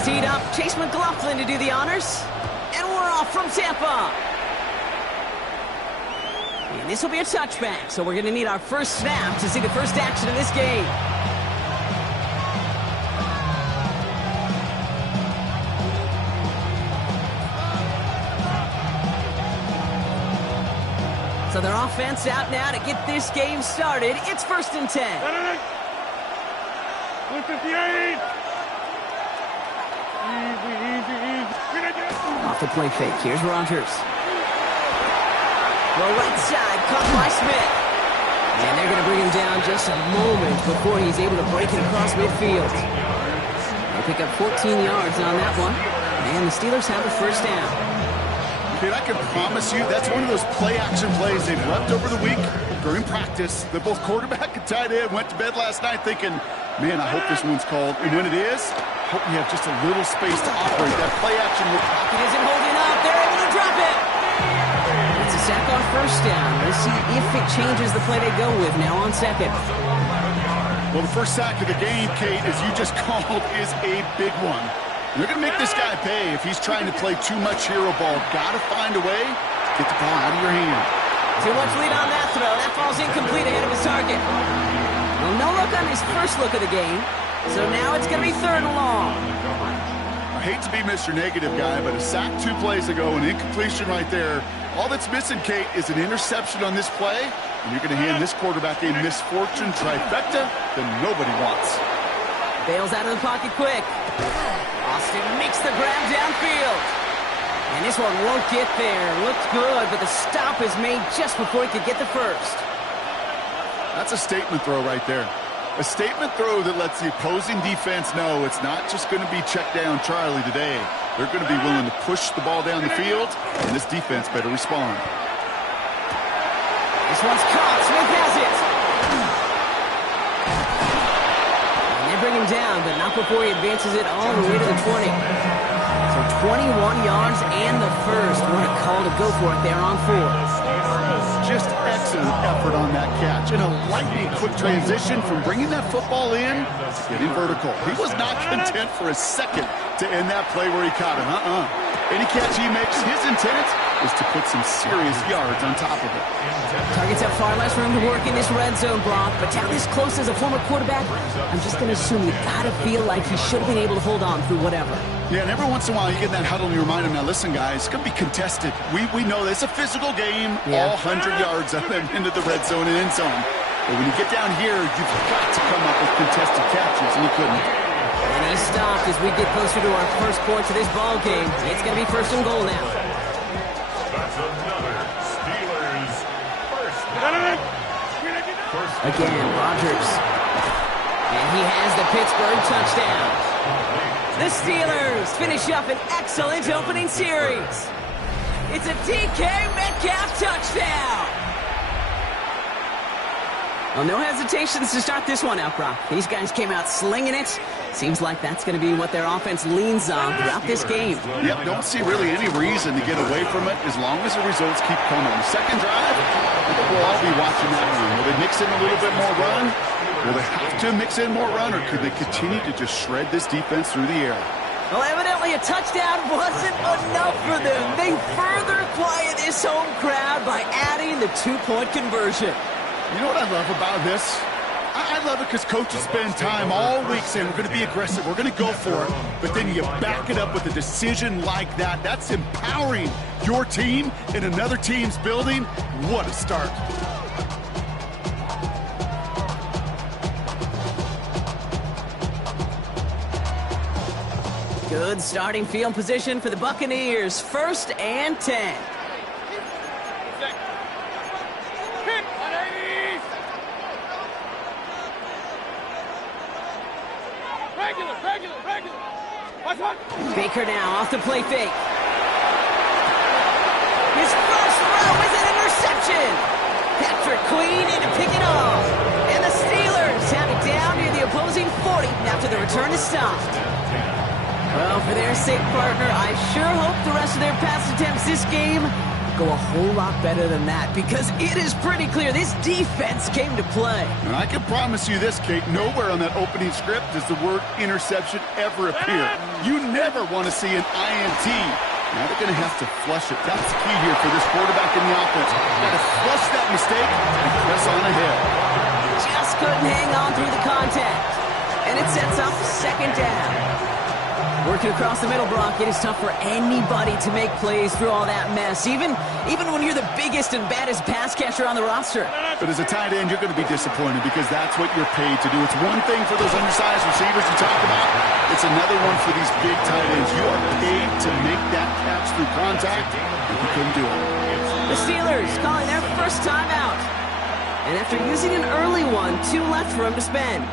is teed up. Chase McLaughlin to do the honors. And we're off from Tampa. And this will be a touchback, so we're going to need our first snap to see the first action of this game. So their offense out now to get this game started. It's 1st and 10. 158. Off the play fake. Here's Rodgers. Well, right side, caught by Smith. And they're going to bring him down just a moment before he's able to break it across midfield. They pick up 14 yards on that one. And the Steelers have the first down. Dude, I can promise you that's one of those play-action plays they've repped over the week during practice. That both quarterback and tight end went to bed last night thinking, man, I hope this one's called. And when it is, hope we have just a little space to operate. That play-action look. It isn't holding up. They're able to drop it. It's a sack on first down. We'll see if it changes the play they go with now on second. Well, the first sack of the game, Kate, as you just called, is a big one. They're going to make this guy pay if he's trying to play too much hero ball. Got to find a way to get the ball out of your hand. Too much lead on that throw. That falls incomplete ahead of his target. Well, no look on his first look of the game. So now it's going to be 3rd and long. I hate to be Mr. Negative guy, but a sack 2 plays ago, an incompletion right there. All that's missing, Kate, is an interception on this play. And you're going to hand this quarterback a misfortune trifecta that nobody wants. Bails out of the pocket quick. Austin makes the grab downfield. And this one won't get there. Looked good, but the stop is made just before he could get the first. That's a statement throw right there. A statement throw that lets the opposing defense know it's not just going to be check down Charlie today. They're going to be willing to push the ball down the field, and this defense better respond. This one's caught. Smith has it. Bring him down, but not before he advances it all the way to the 20. So 21 yards and the first. What a call to go for it there on 4. Just excellent effort on that catch. And a lightning quick transition from bringing that football in to getting vertical. He was not content for a second to end that play where he caught him. Any catch he makes, his intent is to put some serious yards on top of it. Targets have far less room to work in this red zone, Brock, but down this close as a former quarterback, I'm just going to assume you got to feel like he should have been able to hold on through whatever. Yeah, and every once in a while you get in that huddle and you remind him, now listen, guys, it's going to be contested. We know this. It's a physical game, all 100 yards up and into the red zone and end zone. But when you get down here, you've got to come up with contested catches, and he couldn't. And he stopped as we get closer to our first points of this ball game. It's going to be 1st and goal now. That's another Steelers first. Again, Rodgers. And he has the Pittsburgh touchdown. The Steelers finish up an excellent opening series. It's a DK Metcalf touchdown. Well, no hesitations to start this one out, Brock. These guys came out slinging it. Seems like that's going to be what their offense leans on throughout this game. Yep, don't see really any reason to get away from it as long as the results keep coming. Second drive, we'll all be watching that run. Will they mix in a little bit more run? Will they have to mix in more run, or could they continue to just shred this defense through the air? Well, evidently a touchdown wasn't enough for them. They further quiet this home crowd by adding the 2-point conversion. You know what I love about this? I love it because coaches spend time all week saying we're going to be aggressive, we're going to go for it, but then you back it up with a decision like that. That's empowering your team in another team's building. What a start. Good starting field position for the Buccaneers. 1st and 10. Baker now off the play fake. His first throw is an interception. Patrick Queen in to pick it off. And the Steelers have it down near the opposing 40 after the return is stopped. Well, for their sake, partner, I sure hope the rest of their pass attempts this game go a whole lot better than that because it is pretty clear this defense came to play. And I can promise you this, Kate, nowhere on that opening script does the word interception ever appear. You never want to see an INT. Now they're going to have to flush it. That's the key here for this quarterback in the offense. Got to flush that mistake and press on ahead. Just couldn't hang on through the contact. And it sets up second down. Working across the middle, Brock, it is tough for anybody to make plays through all that mess, even when you're the biggest and baddest pass catcher on the roster. But as a tight end, you're going to be disappointed because that's what you're paid to do. It's one thing for those undersized receivers you talk about. It's another one for these big tight ends. You are paid to make that catch through contact, and you couldn't do it. The Steelers calling their first time out. And after using an early one, 2 left for him to spend.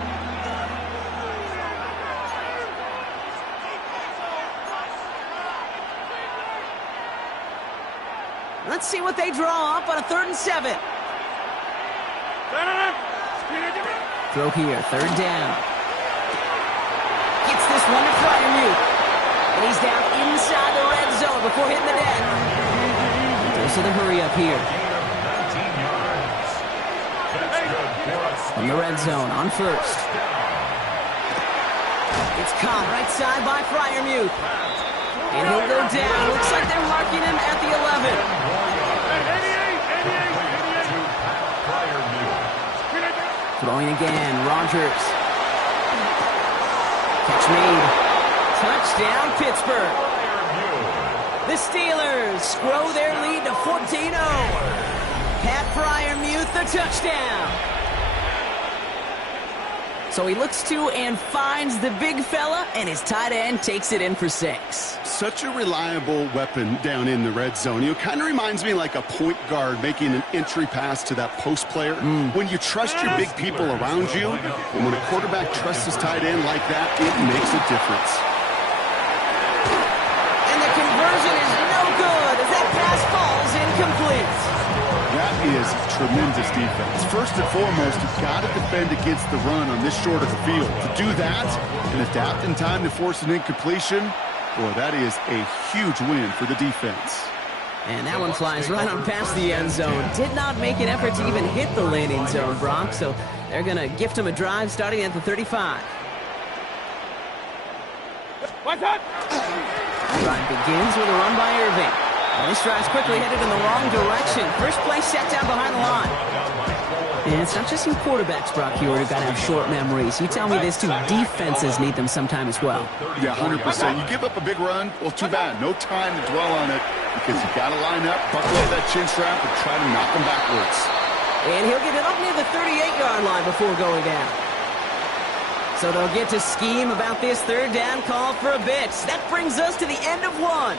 Let's see what they draw up on a 3rd and 7. Throw here, 3rd down. Gets this one to Freiermuth. And he's down inside the red zone before hitting the deck. Goes to the hurry up here. From the red zone on 1st. It's caught right side by Freiermuth. And he'll go down. Looks like they're marking him at the 11. Throwing again, Rodgers. Catch made. Touchdown, Pittsburgh. The Steelers grow their lead to 14-0. Pat Freiermuth, the touchdown. So he looks to and finds the big fella, and his tight end takes it in for 6. Such a reliable weapon down in the red zone. It kind of reminds me like a point guard making an entry pass to that post player. When you trust your big people around you, and when a quarterback trusts his tight end like that, it makes a difference. And the conversion is no good as that pass falls incomplete. That is tremendous defense. First and foremost, you've got to defend against the run on this short of the field. To do that and adapt in time to force an incompletion, boy, that is a huge win for the defense. And that one flies right on past the end zone. Did not make an effort to even hit the landing zone, Brock, so they're going to gift him a drive starting at the 35. What's up? Drive begins with a run by Irving. And this drive's quickly headed in the wrong direction. First play set down behind the line. And it's not just you quarterbacks, Brock Huard, who've got to have short memories. You tell me this too, defenses need them sometime as well. Yeah, 100%. You give up a big run, well, too bad. No time to dwell on it because you've got to line up, buckle up that chin strap, and try to knock them backwards. And he'll get it up near the 38-yard line before going down. So they'll get to scheme about this 3rd down call for a bit. That brings us to the end of 1.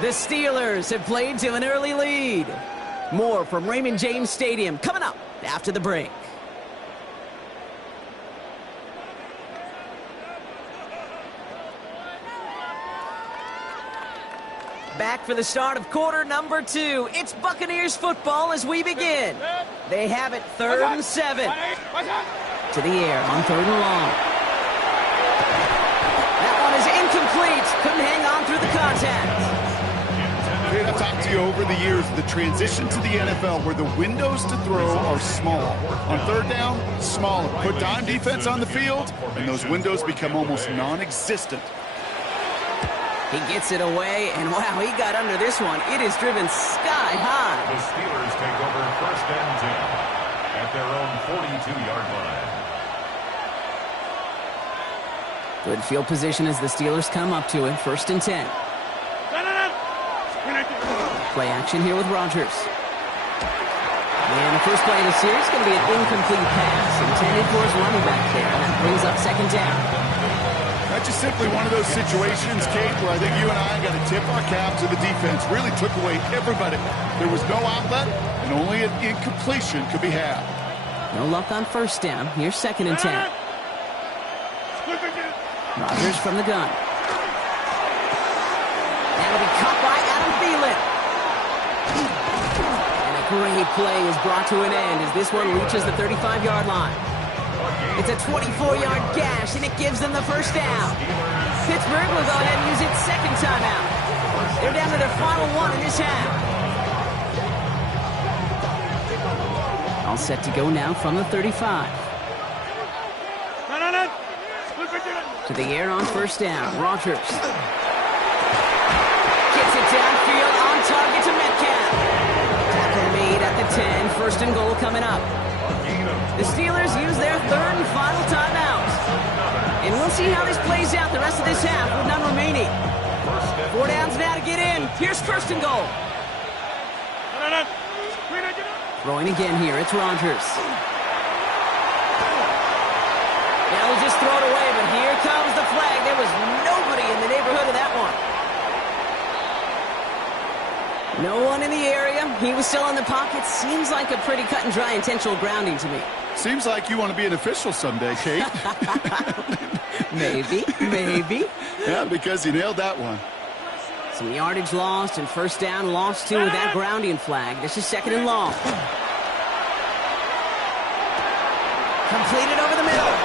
The Steelers have played to an early lead. More from Raymond James Stadium coming up after the break. Back for the start of quarter number 2. It's Buccaneers football as we begin. They have it 3rd and 7. To the air on 3rd and long. That one is incomplete. Couldn't hang on through the contact. I've talked to you over the years, the transition to the NFL where the windows to throw are small. On 3rd down, smaller. Put dime defense on the field, and those windows become almost non-existent. He gets it away, and wow, he got under this one. It is driven sky high. The Steelers take over 1st and 10 at their own 42-yard line. Good field position as the Steelers come up to it. 1st and 10. Play action here with Rodgers. And the first play of the series is going to be an incomplete pass intended for his running back there. And that brings up 2nd down. That's just simply one of those situations, Kate, where I think you and I got to tip our cap to the defense. Really took away everybody. There was no outlet, and only an incompletion could be had. No luck on 1st down. Here's 2nd and 10. Rodgers from the gun. That'll be caught by Adam Thielen. And a great play is brought to an end as this one reaches the 35-yard line. It's a 24-yard gash, and it gives them the 1st down. Pittsburgh will go ahead and use its 2nd timeout. They're down to their final 1 in this half. All set to go now from the 35. To the air on first down. Rodgers. Gets it downfield on target to Metcalf. Tackle made at the 10. First and goal coming up. The Steelers use their third and final timeout. And we'll see how this plays out the rest of this half with none remaining. 4 downs now to get in. Here's first and goal. Throwing again here. It's Rodgers. They'll just throw it away, but here comes the flag. There was nobody in the neighborhood of that one. No one in the area. He was still in the pocket. Seems like a pretty cut and dry intentional grounding to me. Seems like you want to be an official someday, Kate. Maybe. Yeah, because you nailed that one. Some yardage lost and first down lost too with that grounding flag. This is second and long. Completed over the middle.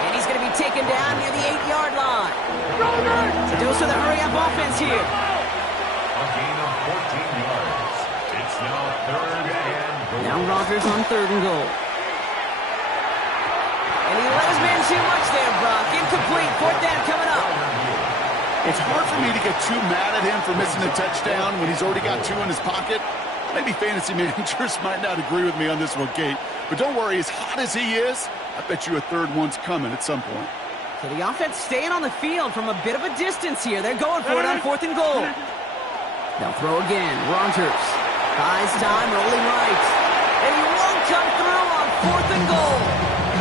And he's going to be taken down near the 8-yard line. Dose of the hurry-up offense here. A gain of 14 yards. It's now third and goal. Now Rodgers on third and goal. And he let his man too much there, Brock. Incomplete. Fourth down coming up. It's hard for me to get too mad at him for missing a touchdown when he's already got 2 in his pocket. Maybe fantasy managers might not agree with me on this one, Kate. But don't worry, as hot as he is, I bet you a third one's coming at some point. So the offense staying on the field from a bit of a distance here. They're going for it on fourth and goal. They'll throw again. Rodgers buys time, rolling right. And he won't come through on fourth and goal.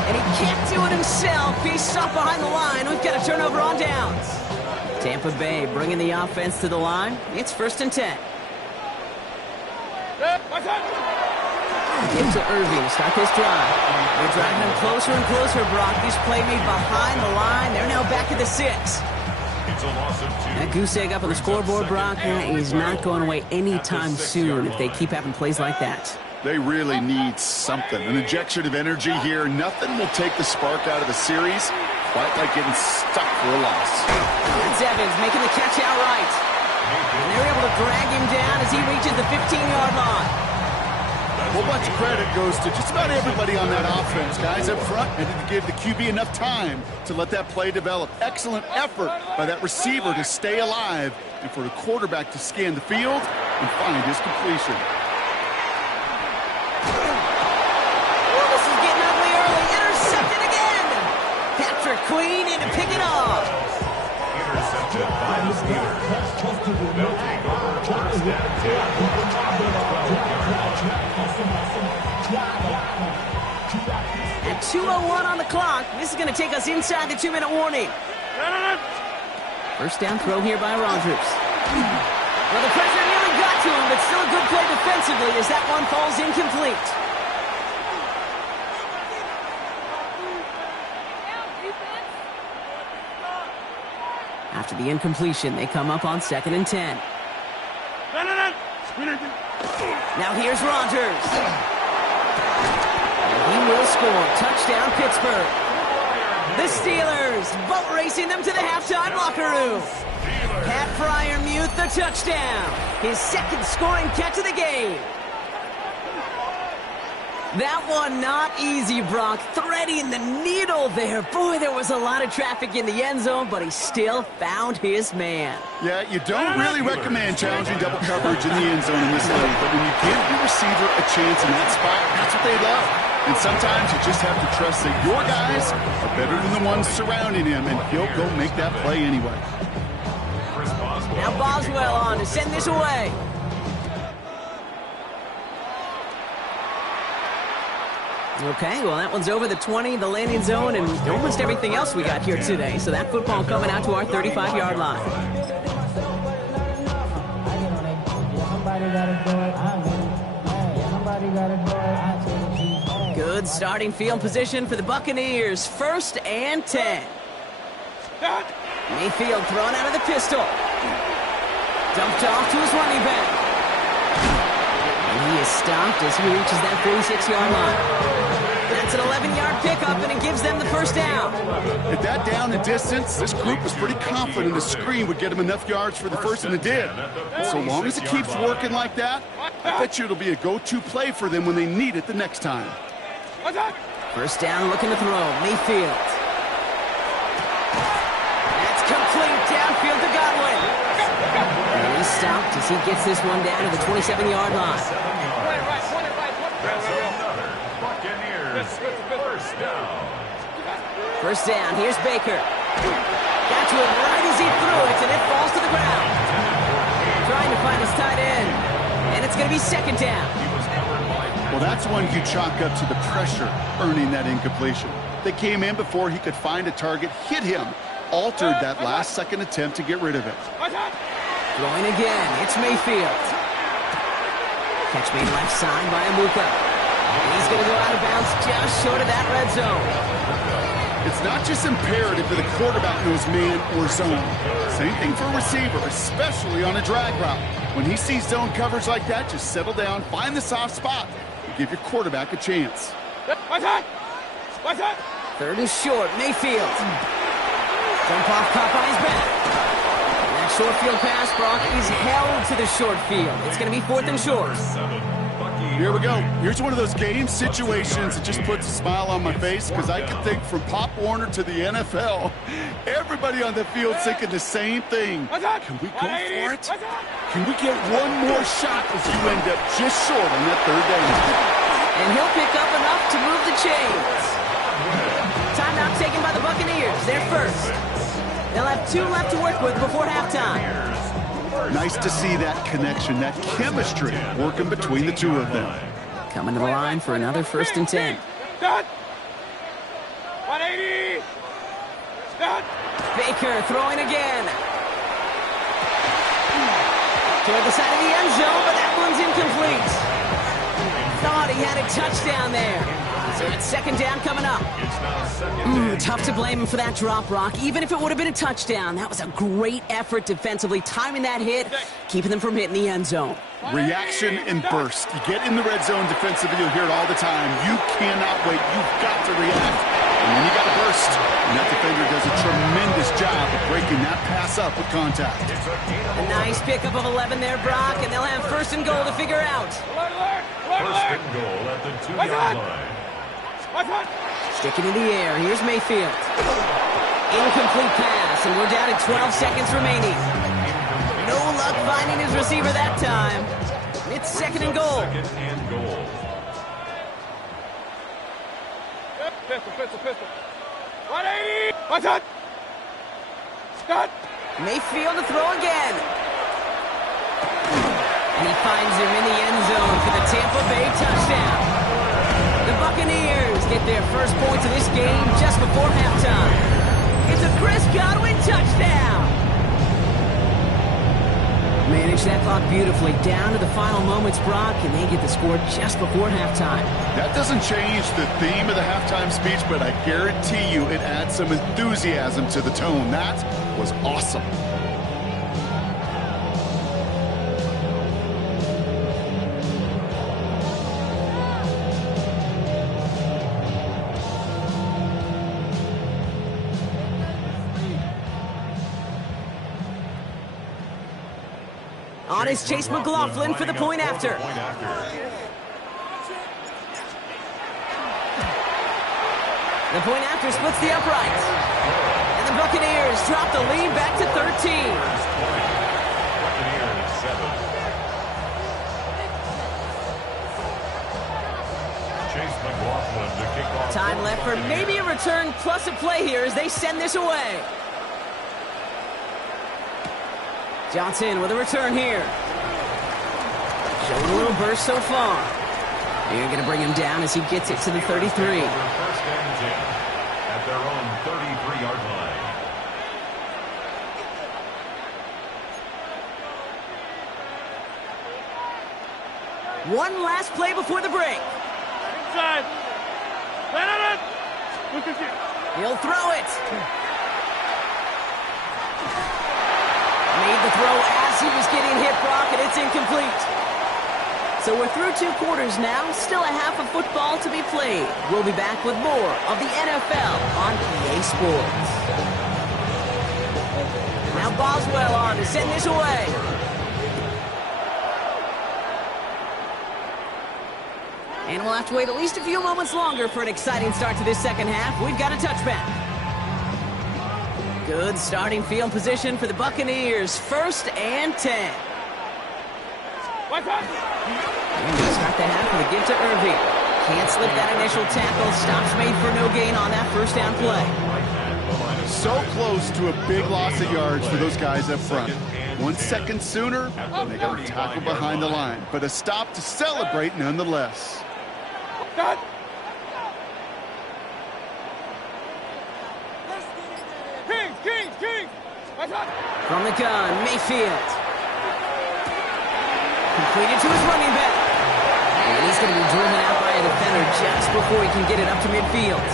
And he can't do it himself. He's stopped behind the line. We've got a turnover on downs. Tampa Bay bringing the offense to the line. It's first and 10. Into Irving, start this drive. They're driving him closer and closer, Brock. This play made behind the line. They're now back at the 6. It's a loss of 2. That goose egg up on the scoreboard, Brock, is not going away anytime soon if they keep having plays like that. They really need something. An injection of energy here. Nothing will take the spark out of the series quite like getting stuck for a loss. That's Evans making the catch outright. And they're able to drag him down as he reaches the 15-yard line. A whole bunch of credit goes to just about everybody on that offense. Guys up front and to give the QB enough time to let that play develop. Excellent effort by that receiver to stay alive and for the quarterback to scan the field and find his completion. Oh, this is getting ugly early. Intercepted again. Patrick Queen in to pick it off. Intercepted by the Steelers. They'll take over first and 10. At 2:01 on the clock, this is going to take us inside the 2-minute warning. First down throw here by Rodgers. Well, the pressure nearly got to him, but still a good play defensively as that one falls incomplete. After the incompletion, they come up on second and 10. Now here's Rodgers. And he will score. Touchdown, Pittsburgh. The Steelers boat racing them to the halftime locker room. Pat Freiermuth the touchdown. His second scoring catch of the game. That one not easy, Brock. Threading the needle there. Boy, there was a lot of traffic in the end zone, but he still found his man. Yeah, you don't really recommend challenging double coverage in the end zone in this league, but when you give your receiver a chance in that spot, that's what they love. And sometimes you just have to trust that your guys are better than the ones surrounding him, and he'll go make that play anyway. Now Boswell on to send this away. Okay, well, that one's over the 20, the landing zone, and almost everything else we got here today. So that football coming out to our 35-yard line. Good starting field position for the Buccaneers. First and 10. Mayfield thrown out of the pistol. Dumped off to his running back. And he is stopped as he reaches that 46-yard line. That's It's an 11-yard pickup, and it gives them the first down. At that down and distance, this group was pretty confident the screen would get them enough yards for the first, and it did. And so long as it keeps working like that, I bet you it'll be a go-to play for them when they need it the next time. First down, looking to throw. Mayfield. That's complete downfield to Godwin. And he's stopped as he gets this one down to the 27-yard line. That's another Buccaneers first down. First down, here's Baker. Got to it right as he threw it, and it falls to the ground. Trying to find his tight end, and it's going to be second down. Well, that's one you chalk up to the pressure earning that incompletion. They came in before he could find a target, hit him, altered that last-second attempt to get rid of it. Throwing again, it's Mayfield. Catch made left side by Amuka. And he's going to go out of bounds just short of that red zone. It's not just imperative that a quarterback knows man or zone. Same thing for a receiver, especially on a drag route. When he sees zone coverage like that, just settle down, find the soft spot, and give your quarterback a chance. Third and short, Mayfield. Jump off, caught by his back. And that short field pass, Brock, is held to the short field. It's going to be fourth and short. Here we go. Here's one of those game situations that just puts a smile on my face because I can think from Pop Warner to the NFL. Everybody on the field thinking the same thing. Can we go for it? Can we get one more shot as you end up just short on that third down? And he'll pick up enough to move the chains. Timeout taken by the Buccaneers. They're first. They'll have 2 left to work with before halftime. Nice to see that connection, that chemistry working between the two of them. Coming to the line for another first and 10. 180. Baker throwing again. Toward the side of the end zone, but that one's incomplete. Thought he had a touchdown there. So it's second down coming up. Tough to blame him for that drop, Rock. Even if it would have been a touchdown, that was a great effort defensively, timing that hit, keeping them from hitting the end zone. Reaction and burst. You get in the red zone defensively, you'll hear it all the time. You cannot wait. You've got to react. And then you got to burst. And that defender does a tremendous job of breaking that pass up with contact. A nice pickup of 11 there, Brock, and they'll have first and goal to figure out. First and goal at the 2-yard line. Sticking in the air, here's Mayfield. Incomplete pass, and we're down at 12 seconds remaining. No luck finding his receiver that time. It's second and goal. Second and goal. Pistol. 180. Watch out. Start. Mayfield to throw again. And he finds him in the end zone for the Tampa Bay touchdown. The Buccaneers get their first points of this game just before halftime. It's a Chris Godwin touchdown. Manage that clock beautifully down to the final moments, Brock, and they get the score just before halftime. That doesn't change the theme of the halftime speech, but I guarantee you it adds some enthusiasm to the tone. That was awesome. On is Chase McLaughlin for the point after. The point after splits the uprights. And the Buccaneers drop the lead back to 13. Buccaneers 7. Chase McLaughlin to kick off. Time left for maybe a return plus a play here as they send this away. Johnson with a return here. Showing a little burst so far. They're going to bring him down as he gets it to the 33. First and 10 at their own 33-yard line. One last play before the break. Inside. Land on it. Look at you. He'll throw it. Made the throw as he was getting hit, Brock, and it's incomplete. So we're through 2 quarters now, still a half of football to be played. We'll be back with more of the NFL on EA Sports. Now Boswell on to send this away. And we'll have to wait at least a few moments longer for an exciting start to this second half. We've got a touchback. Good starting field position for the Buccaneers. 1st and 10. And they start the half with a give to Irving. Can't slip that initial tackle. Stops made for no gain on that first down play. So close to a big loss of yards for those guys up front. 1 second sooner, and they got a tackle behind the line. But a stop to celebrate nonetheless. From the gun, Mayfield. Completed to his running back. And he's going to be driven out by a defender just before he can get it up to midfield.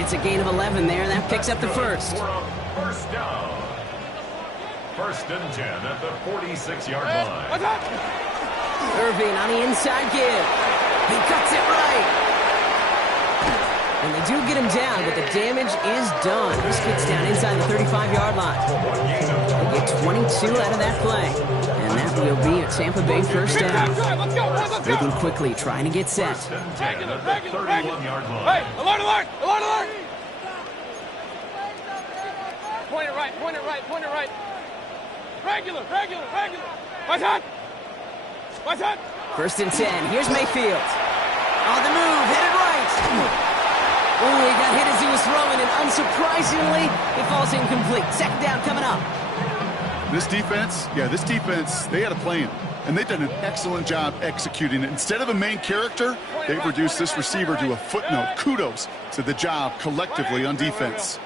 It's a gain of 11 there. That picks up the first. First down. 1st and 10 at the 46-yard line. Irving on the inside give. He cuts it right. And they do get him down, but the damage is done. This kicks down inside the 35-yard line. They get 22 out of that play. And that will be a Tampa Bay first down. Moving quickly, trying to get set. 10 at the 31-yard line. Hey, alert, alert, alert, alert! Point it right, point it right, point it right. Regular, regular, regular. What's that? What's that? 1st and 10. Here's Mayfield. On the move, hit it right. Oh, he got hit as he was throwing, and unsurprisingly, it falls incomplete. 2nd down coming up. This defense, they had a plan. And they've done an excellent job executing it. Instead of a main character, they've reduced this receiver to a footnote. Kudos to the job collectively on defense.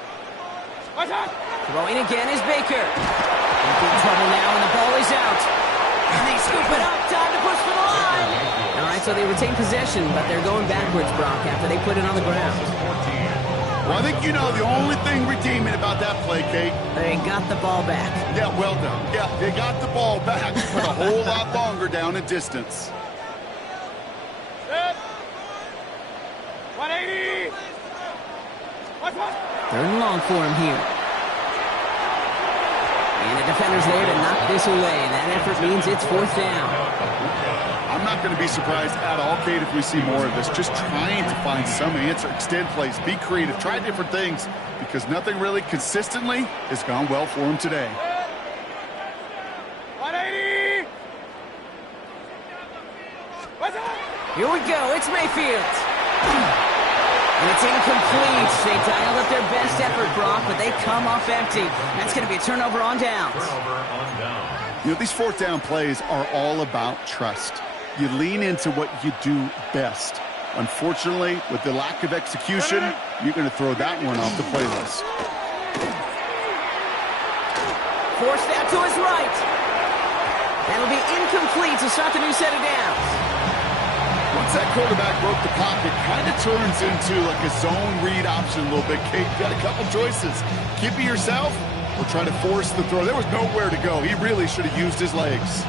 Throwing again is Baker. In big trouble now, and the ball is out. And they scoop it up. Time to push for the line. All right, so they retain possession, but they're going backwards, Brock, after they put it on the ground. Well, I think you know the only thing redeeming about that play, Kate. They got the ball back. Yeah, well done. Yeah, they got the ball back, but a whole lot longer down in distance. 180. 3rd and long for him here. And the defender's there to knock this away. That effort means it's 4th down. I'm not going to be surprised at all, Kate, if we see more of this. Just trying to find some answer, extend plays, be creative, try different things, because nothing really consistently has gone well for him today. 180. Here we go. It's Mayfield. And it's incomplete. They dialed up their best effort, Brock, but they come off empty. That's going to be a turnover on downs. You know, these 4th down plays are all about trust. You lean into what you do best. Unfortunately, with the lack of execution, you're going to throw that one off the playlist. Forced out to his right. That'll be incomplete to start the new set of downs. Once that quarterback broke the pocket, kind of turns into like a zone read option a little bit. Kate, you got a couple choices. Keep it yourself or try to force the throw. There was nowhere to go. He really should have used his legs.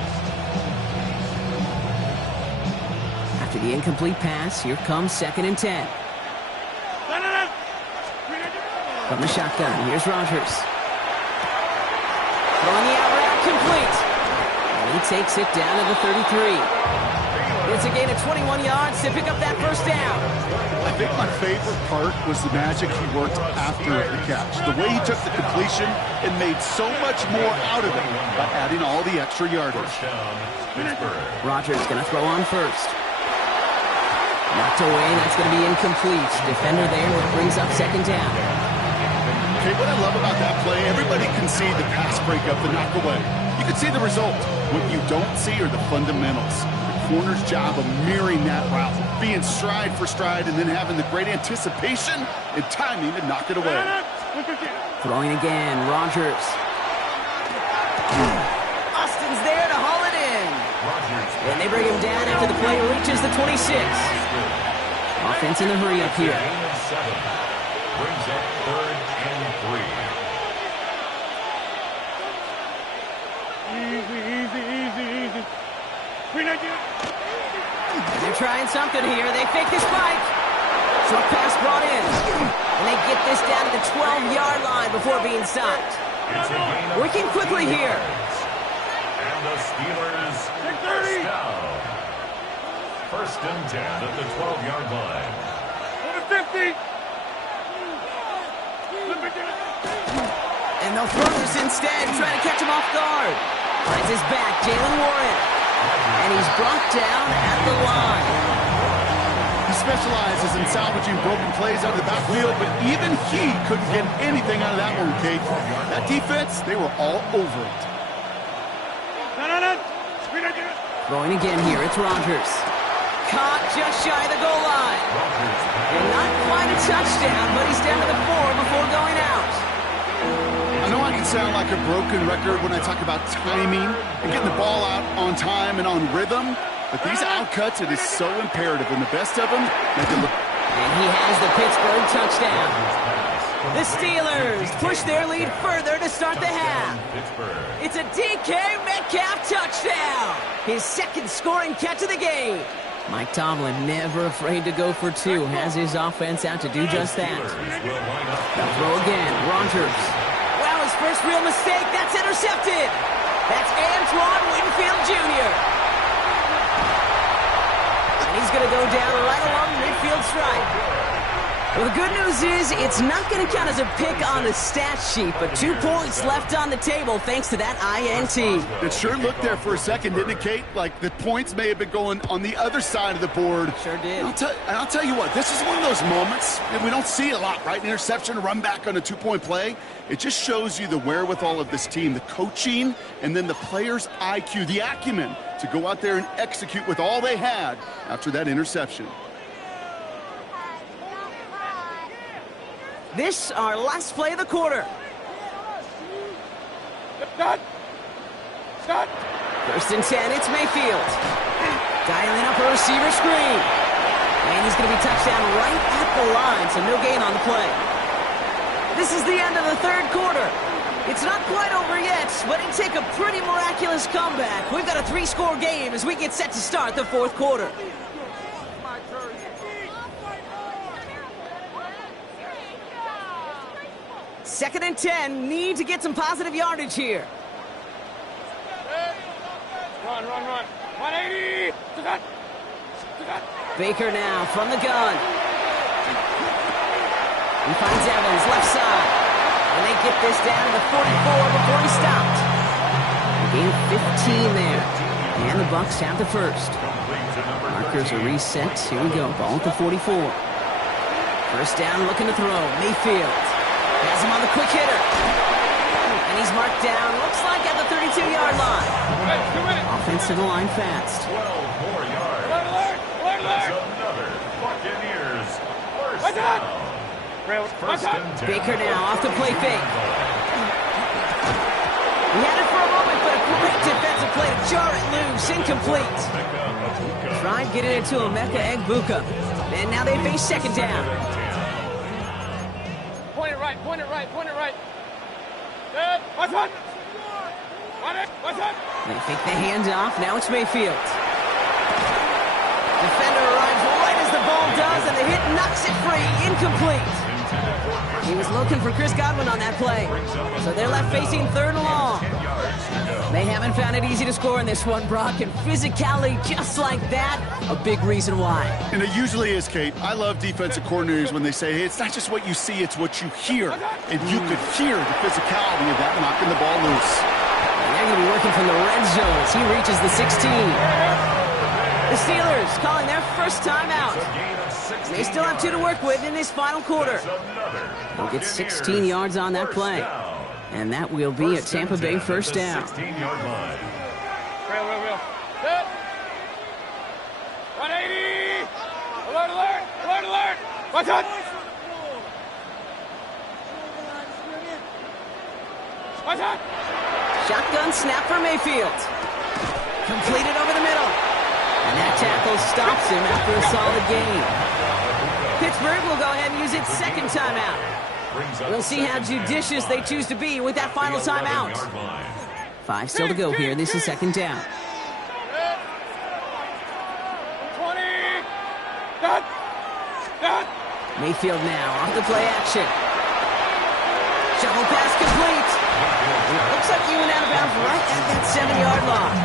After the incomplete pass, here comes 2nd and 10. From the shotgun, here's Rodgers. Throwing the out route complete. And he takes it down to the 33. It's a gain of 21 yards to pick up that first down. I think my favorite part was the magic he worked after the catch. The way he took the completion and made so much more out of it by adding all the extra yardage. Rodgers going to throw on first. Knocked away, that's going to be incomplete. Defender there, which brings up 2nd down. Okay, what I love about that play, everybody can see the pass breakup, the knock away. You can see the result. What you don't see are the fundamentals. Corner's job of mirroring that route, being stride for stride, and then having the great anticipation and timing to knock it away. Throwing again, Rodgers. Austin's there to haul it in. And they bring him down after the play reaches the 26. Offense in the hurry up here. Brings up 3rd and 3. Easy, easy, easy, easy. They're trying something here. They fake the spike. Short pass brought in. And they get this down to the 12-yard line before being stopped. Working quickly here. And the Steelers first down. First and 10 at the 12-yard line. 50. And they'll throw this instead, trying to catch him off guard. Finds his back, Jalen Warren. And he's brought down at the line. He specializes in salvaging broken plays out of the backfield, but even he couldn't get anything out of that one, Kate. That defense, they were all over it. Throwing again here, it's Rodgers. Caught just shy of the goal line. And not quite a touchdown, but he's down to the 4 before going out. I know I can sound like a broken record when I talk about timing and getting the ball out on time and on rhythm, but these outcuts, it is so imperative, and the best of them, they can look. And he has the Pittsburgh touchdown. The Steelers push their lead further to start the half. It's a DK Metcalf touchdown. His second scoring catch of the game. Mike Tomlin, never afraid to go for two, has his offense out to do just that. They'll throw again, Rodgers. Wow, his first real mistake, that's intercepted. That's Antoine Winfield Jr. And he's going to go down right along the midfield stripe. Well, the good news is it's not going to count as a pick on the stat sheet, but 2 points left on the table thanks to that INT. It sure looked there for a second, didn't it, Kate? Like the points may have been going on the other side of the board. Sure did. I'll tell you what, this is one of those moments, and we don't see it a lot, right? An interception, a run back on a 2-point play. It just shows you the wherewithal of this team, the coaching, and then the players' IQ, the acumen to go out there and execute with all they had after that interception. This, our last play of the quarter. Stop. First and 10, it's Mayfield. Dialing up a receiver screen. And he's going to be touched down right at the line, so no gain on the play. This is the end of the third quarter. It's not quite over yet, but it'd take a pretty miraculous comeback. We've got a 3-score game as we get set to start the fourth quarter. Second and 10, need to get some positive yardage here. Run. 180. Baker now from the gun. He finds Evans left side. And they get this down to the 44 before he stopped. Gain of 15 there. And the Bucs have the first. Markers are reset. Here we go. Ball at the 44. First down, looking to throw. Mayfield. Has him on the quick hitter. And he's marked down, looks like at the 32-yard line. Offense to the line fast. 12 more yards. That's another Buccaneers first down. First and 10. Baker now off the play fake. He had it for a moment, but a great defensive play to jar it loose. Incomplete. Tried getting it to Emeka Egbuka. And now they face second down. Point it right. Good. Watch it. They fake the handoff. Now it's Mayfield. Defender arrives right as the ball does, and the hit knocks it free. Incomplete. He was looking for Chris Godwin on that play. So they're left facing third and long. They haven't found it easy to score in this one, Brock, and physicality just like that, a big reason why. And it usually is, Kate. I love defensive coordinators when they say, hey, it's not just what you see, it's what you hear. And you could hear the physicality of that knocking the ball loose. And they're going to be working from the red zone as he reaches the 16. The Steelers calling their first timeout. They still have 2 to work with in this final quarter. They'll get 16 yards on that play. And that will be a Tampa Bay first down. 16-yard line. Real. Good. 180. Alert. Watch out. Shotgun snap for Mayfield. Completed over the middle. And that tackle stops him after a solid gain. Pittsburgh will go ahead and use its second timeout. We'll see how judicious they choose to be with that final timeout. 5 still to go here. This is second down. Mayfield now off the play action. Shovel pass complete. Looks like he went out of bounds right at that 7-yard line.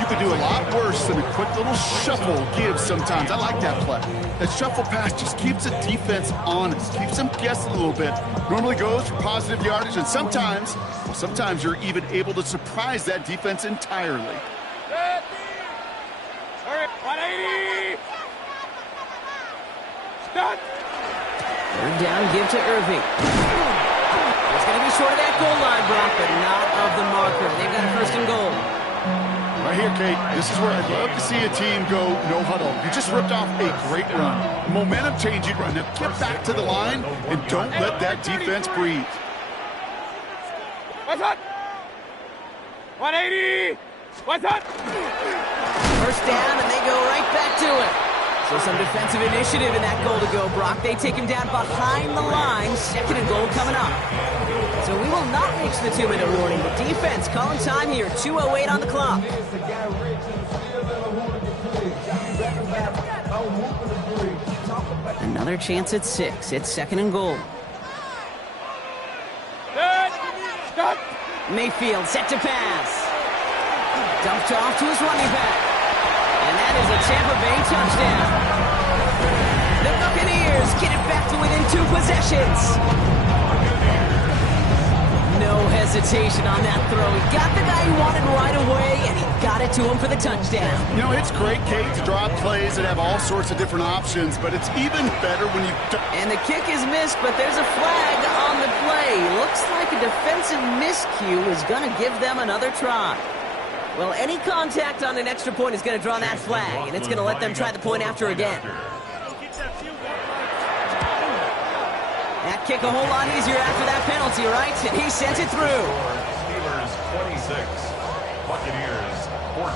You could do a lot worse than a quick little shuffle give sometimes. I like that play. That shuffle pass just keeps the defense honest, keeps them guessing a little bit. Normally goes for positive yardage, and sometimes you're even able to surprise that defense entirely. All right, 180. Stop. Third down, give to Irving. It's going to be short of that goal line, Brock, but not of the marker. They've got a first and goal. Right here, Kate, this is where I'd love to see a team go no huddle. You just ripped off a great run. Momentum-changing run. Now get back to the line and don't let that defense breathe. What's up? 180. What's up? First down, and they go right back to it. So some defensive initiative in that goal to go, Brock. They take him down behind the line. Second and goal coming up. So we will not reach the 2-minute warning. The defense calling time here. 2:08 on the clock. Another chance at 6. It's second and goal. Stop. Mayfield set to pass. Dumped off to his running back. And that is a Tampa Bay touchdown. The Buccaneers get it back to within 2 possessions. No hesitation on that throw. He got the guy he wanted right away, and he got it to him for the touchdown. You know, it's great, Kate, to draw plays that have all sorts of different options, but it's even better when you... And the kick is missed, but there's a flag on the play. Looks like a defensive miscue is going to give them another try. Well, any contact on an extra point is going to draw that flag, and it's going to let them try the point after again. That kick a whole lot easier after that penalty, right? And he sent it through. Steelers 26, Buccaneers 14.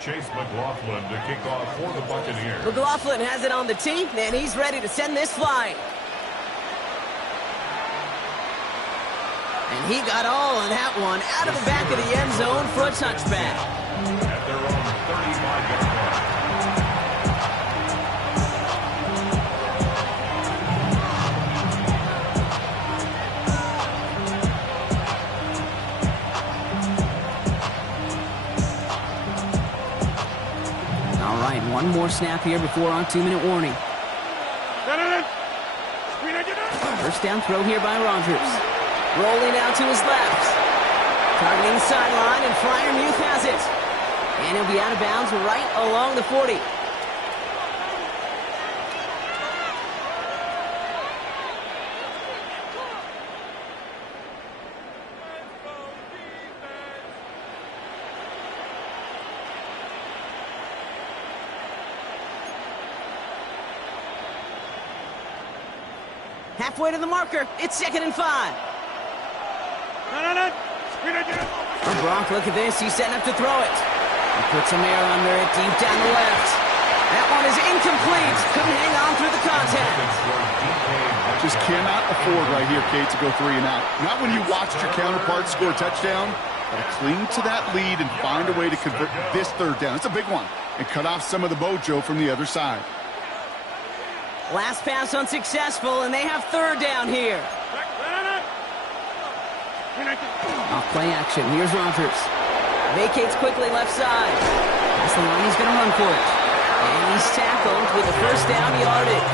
Chase McLaughlin to kick off for the Buccaneers. McLaughlin has it on the tee, and he's ready to send this flying. And he got all of that one out of the back of the end zone for a touchback. At their own 35-yard line. All right, one more snap here before our 2-minute warning. First down throw here by Rodgers. Rolling out to his left. Targeting the sideline, and Freiermuth has it. And he'll be out of bounds right along the 40. Halfway to the marker. It's 2nd and 5. Brock, look at this. He's setting up to throw it. He puts some air under it deep down the left. That one is incomplete. Couldn't hang on through the contact. Just cannot afford right here, Kate, to go 3 and out. Not when you watched your counterpart score a touchdown. Got to cling to that lead and find a way to convert this 3rd down. It's a big one. And cut off some of the mojo from the other side. Last pass unsuccessful, and they have 3rd down here. Off play action. Here's Rodgers. Vacates quickly left side. That's the line. He's going to run for it. And he's tackled with the first down yardage.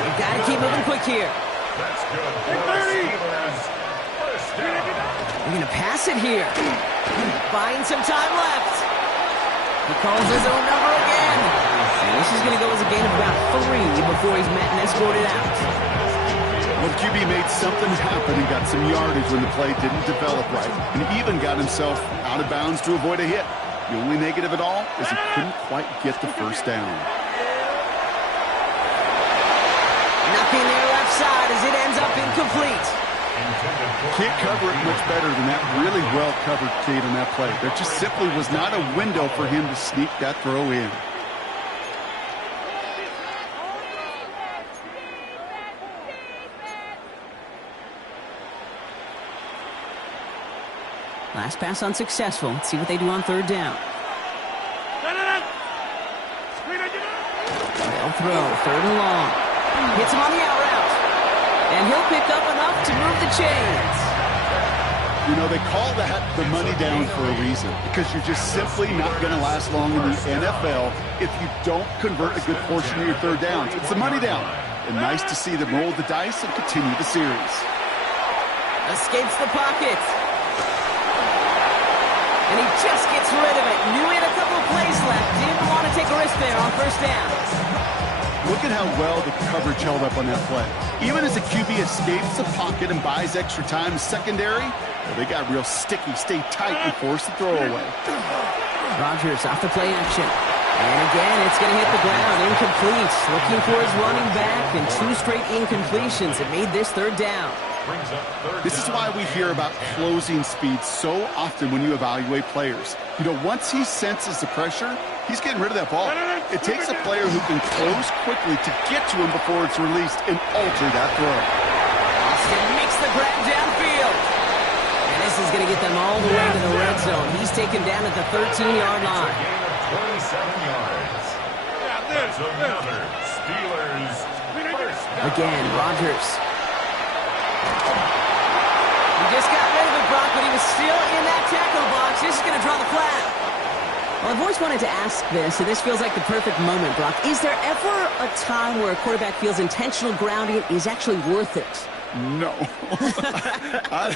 You've got to keep moving quick here. That's good. First down. They're going to pass it here. Buying some time left. He calls his own number again. And this is going to go as a gain of about 3 before he's met and escorted out. Well, QB made something happen and got some yardage when the play didn't develop right. And he even got himself out of bounds to avoid a hit. The only negative at all is he couldn't quite get the first down. Nothing there left side as it ends up incomplete. Can't cover it much better than that. Really well covered, Kate, on that play. There just simply was not a window for him to sneak that throw in. Last pass unsuccessful. Let's see what they do on third down. They'll throw. Third and long. Hits him on the out route. And he'll pick up enough to move the chains. You know, they call that the money down for a reason, because you're just simply not going to last long in the NFL if you don't convert a good portion of your third downs. It's the money down. And nice to see them roll the dice and continue the series. Escapes the pocket. And he just gets rid of it. Knew he had a couple of plays left. Didn't want to take a risk there on first down. Look at how well the coverage held up on that play. Even as the QB escapes the pocket and buys extra time secondary, well, they got real sticky, stay tight, and force the throw away. Rodgers off the play action. And again, it's going to hit the ground. Incomplete. Looking for his running back, and 2 straight incompletions that made this third down. This is why we hear about closing speed so often when you evaluate players. You know, once he senses the pressure, he's getting rid of that ball. It takes a player who can close quickly to get to him before it's released and alter that throw. Austin makes the grab downfield. And this is going to get them all the way to the red zone. He's taken down at the 13-yard line. 27 yards. That's another Steelers first down. Again, Rodgers. He just got rid of it, Brock, but he was still in that tackle box. This is going to draw the flag. Well, I've always wanted to ask this, and this feels like the perfect moment, Brock. Is there ever a time where a quarterback feels intentional grounding is actually worth it? No. I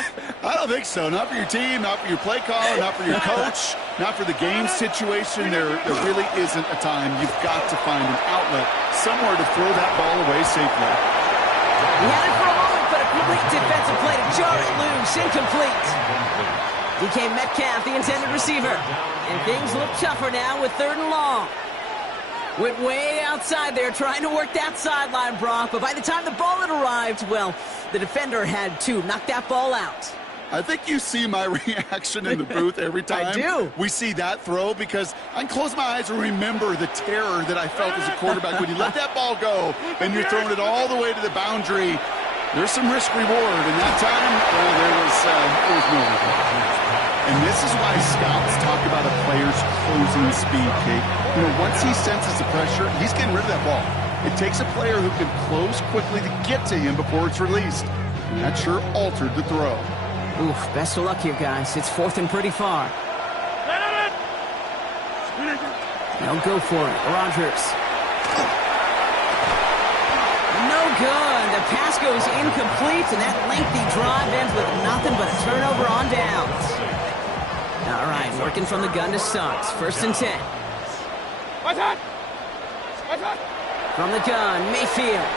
don't think so. Not for your team, not for your play caller, not for your coach, not for the game situation. There really isn't a time. You've got to find an outlet, somewhere to throw that ball away safely. He had it for a moment, but a quick defensive play to jar it loose. Incomplete. DK Metcalf, the intended receiver. And things look tougher now with third and long. Went way outside there trying to work that sideline, Brock. But by the time the ball had arrived, well, the defender had to knock that ball out. I think you see my reaction in the booth every time I do. we see that throw, because I can close my eyes and remember the terror that I felt as a quarterback when you let that ball go and you're throwing it all the way to the boundary. There's some risk reward, and that time there was no reward. And this is why scouts talk about a player's closing speed, Kate. You know, once he senses the pressure, he's getting rid of that ball. It takes a player who can close quickly to get to him before it's released. And that sure altered the throw. Oof, best of luck here, guys. It's fourth and pretty far. They'll go for it. Rodgers. No good. The pass goes incomplete, and that lengthy drive ends with nothing but a turnover on downs. All right, working from the gun to start. First and 10. From the gun, Mayfield.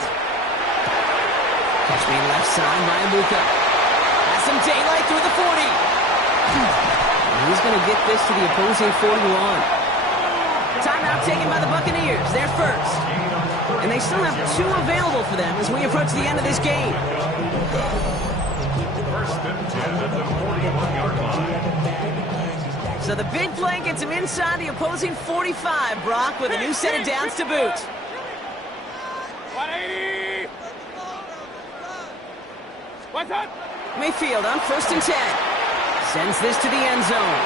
Catch made left side by Luka. Has some daylight through the 40. He's going to get this to the opposing 41. Timeout taken by the Buccaneers. They're first. And they still have 2 available for them as we approach the end of this game. First and 10 at the 41-yard line. So the big play gets him inside the opposing 45, Brock, with a new set of downs to boot. 180! What's that? Mayfield on first and 10. Sends this to the end zone.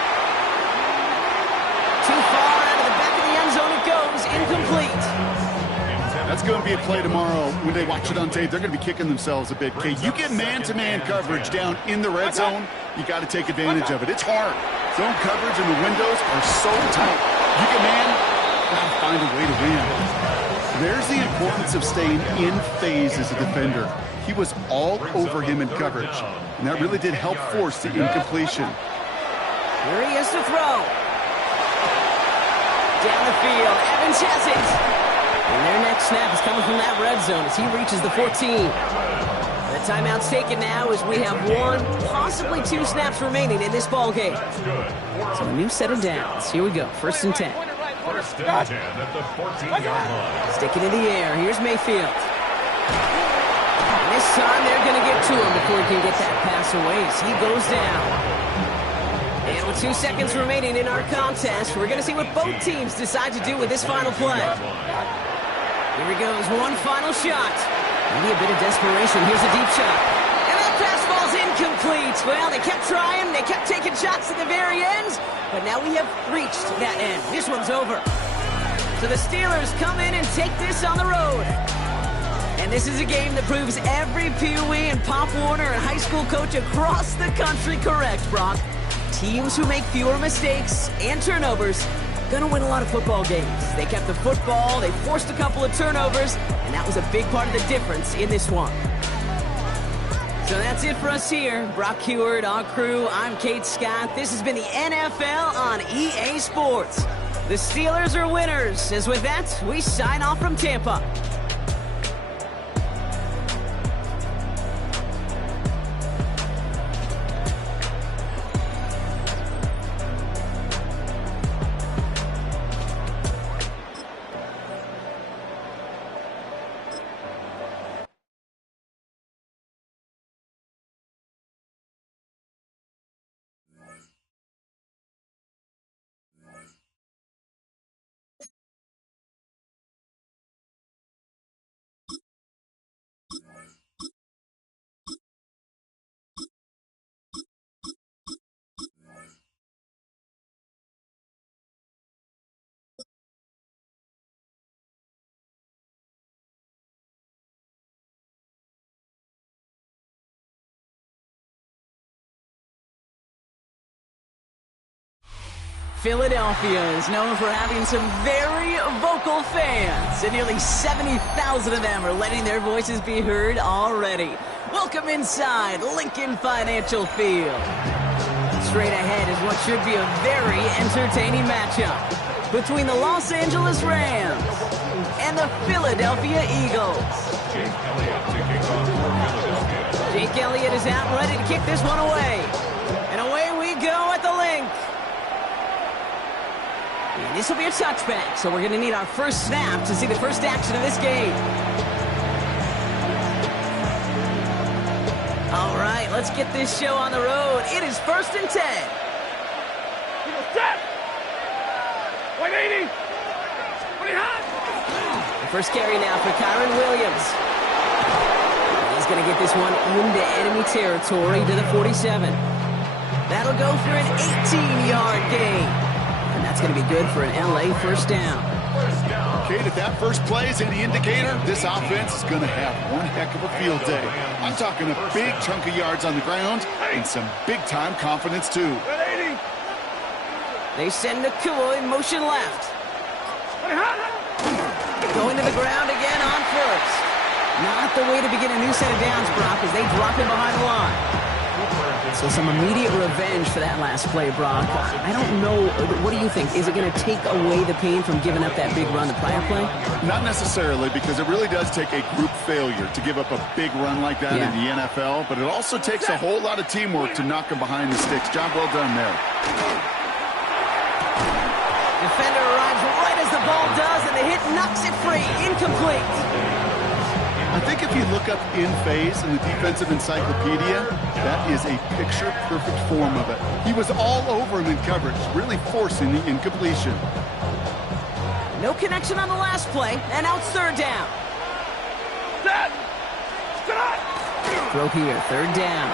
Too far out of the back of the end zone it goes. Incomplete. That's going to be a play tomorrow. When they watch it on tape, they're going to be kicking themselves a bit. Kate, you get man-to-man coverage down in the red zone, you got to take advantage of it. It's hard. Zone coverage and the windows are so tight. You get man, got to find a way to win. There's the importance of staying in phase as a defender. He was all over him in coverage, and that really did help force the incompletion. Here he is to throw. Down the field, Evans has it. And their next snap is coming from that red zone as he reaches the 14. The timeout's taken now as we have 1, possibly 2 snaps remaining in this ball game. So a new set of downs. Here we go, first and 10. First and 10 at the 14-yard line. Sticking in the air, here's Mayfield. And this time they're going to get to him before he can get that pass away as he goes down. And with 2 seconds remaining in our contest, we're going to see what both teams decide to do with this final play. Here he goes, one final shot. Maybe a bit of desperation. Here's a deep shot. And that Fastball's incomplete. Well, they kept trying. They kept taking shots at the very end. But now we have reached that end. This one's over. So the Steelers come in and take this on the road. And this is a game that proves every Pee Wee and Pop Warner and high school coach across the country correct, Brock. Teams who make fewer mistakes and turnovers gonna win a lot of football games. They kept the football, they forced a couple of turnovers, and that was a big part of the difference in this one. So that's it for us here. Brock Huard, our crew, I'm Kate Scott. This has been the NFL on EA Sports. The Steelers are winners. As with that, we sign off from Tampa. Philadelphia is known for having some very vocal fans, and nearly 70,000 of them are letting their voices be heard already. Welcome inside Lincoln Financial Field. Straight ahead is what should be a very entertaining matchup between the Los Angeles Rams and the Philadelphia Eagles. Jake Elliott is out and ready to kick this one away. And away we go at the link. And this will be a touchback, so we're going to need our first snap to see the first action of this game. All right, let's get this show on the road. It is 1st and 10. Set! 180! 180! The first carry now for Kyren Williams. He's going to get this one into enemy territory to the 47. That'll go for an 18-yard gain. And that's going to be good for an LA first down. Kate, if that first play is any indicator, this offense is going to have one heck of a field day. I'm talking a big chunk of yards on the ground and some big-time confidence, too. 180! They send Nakua in motion left. Going to the ground again on first. Not the way to begin a new set of downs, Brock, as they drop him behind the line. So some immediate revenge for that last play, Brock. I don't know. What do you think? Is it going to take away the pain from giving up that big run the prior play? Not necessarily, because it really does take a group failure to give up a big run like that in the NFL, but it also takes a whole lot of teamwork to knock him behind the sticks. Job well done there. Defender arrives right as the ball does, and the hit knocks it free. Incomplete. I think if you look up in phase in the defensive encyclopedia, that is a picture-perfect form of it. He was all over him in coverage, really forcing the incompletion. No connection on the last play, and now it's 3rd down. Set! Set! Throw here, 3rd down.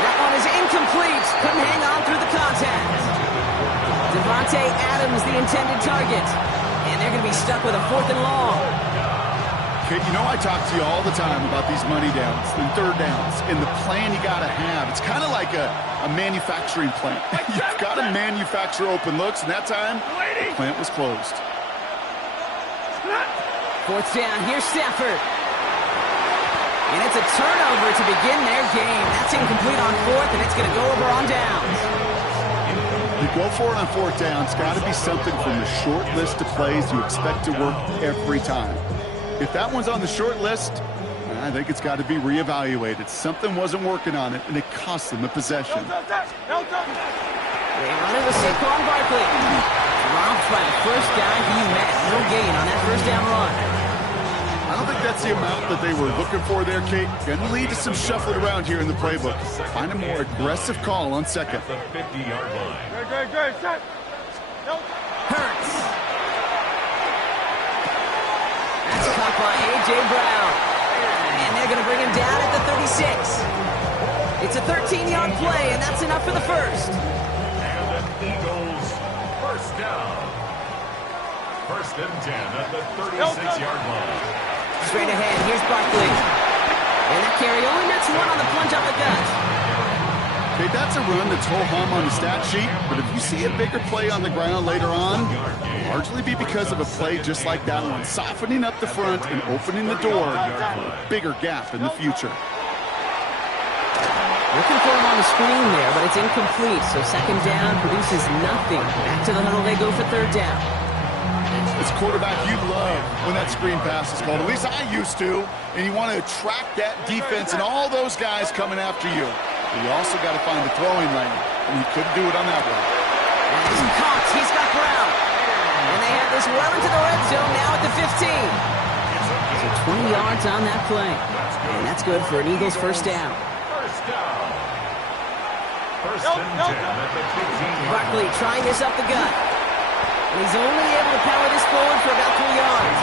That one is incomplete. Couldn't hang on through the contact. Devontae Adams, the intended target. And they're going to be stuck with a 4th and long. Okay, you know I talk to you all the time about these money downs and 3rd downs and the plan you got to have. It's kind of like a manufacturing plant. You've got to manufacture open looks, and that time, the plant was closed. 4th down, here's Stafford. And it's a turnover to begin their game. That's incomplete on 4th, and it's going to go over on downs. You go for it on 4th down. It's got to be something from the short list of plays you expect to work every time. If that one's on the short list, I think it's got to be reevaluated. Something wasn't working on it, and it cost them the possession. They run it with Saquon Barkley. Dropped by the first guy he met. No gain on that 1st down run. I don't think that's the amount that they were looking for there, Kate. Going to lead to some shuffling around here in the playbook. Find a more aggressive call on 2nd. The 50-yard line. Good, set. Hurts. That's caught by A.J. Brown. And they're going to bring him down at the 36. It's a 13-yard play, and that's enough for the first. And the Eagles first down. First and 10 at the 36-yard line. Straight ahead, here's Barkley. And that carry only nets one on the plunge up the gut. Okay, that's a run that's ho-hum on the stat sheet, but if you see a bigger play on the ground later on, it'll largely be because of a play just like that one, softening up the front and opening the door for a bigger gap in the future. Looking for him on the screen there, but it's incomplete, so second down produces nothing. Back to the huddle they go for third down. As quarterback, you love when that screen pass is called. At least I used to, and you want to attract that defense and all those guys coming after you. But you also got to find the throwing lane, and he couldn't do it on that one. And he's caught. He's got Brown. And they have this well into the red zone now at the 15. So 20 yards on that play. And that's good for an Eagles first down. First down. First and 10 at the 15. Barkley trying this up the gut. And he's only able to power this forward for about 3 yards.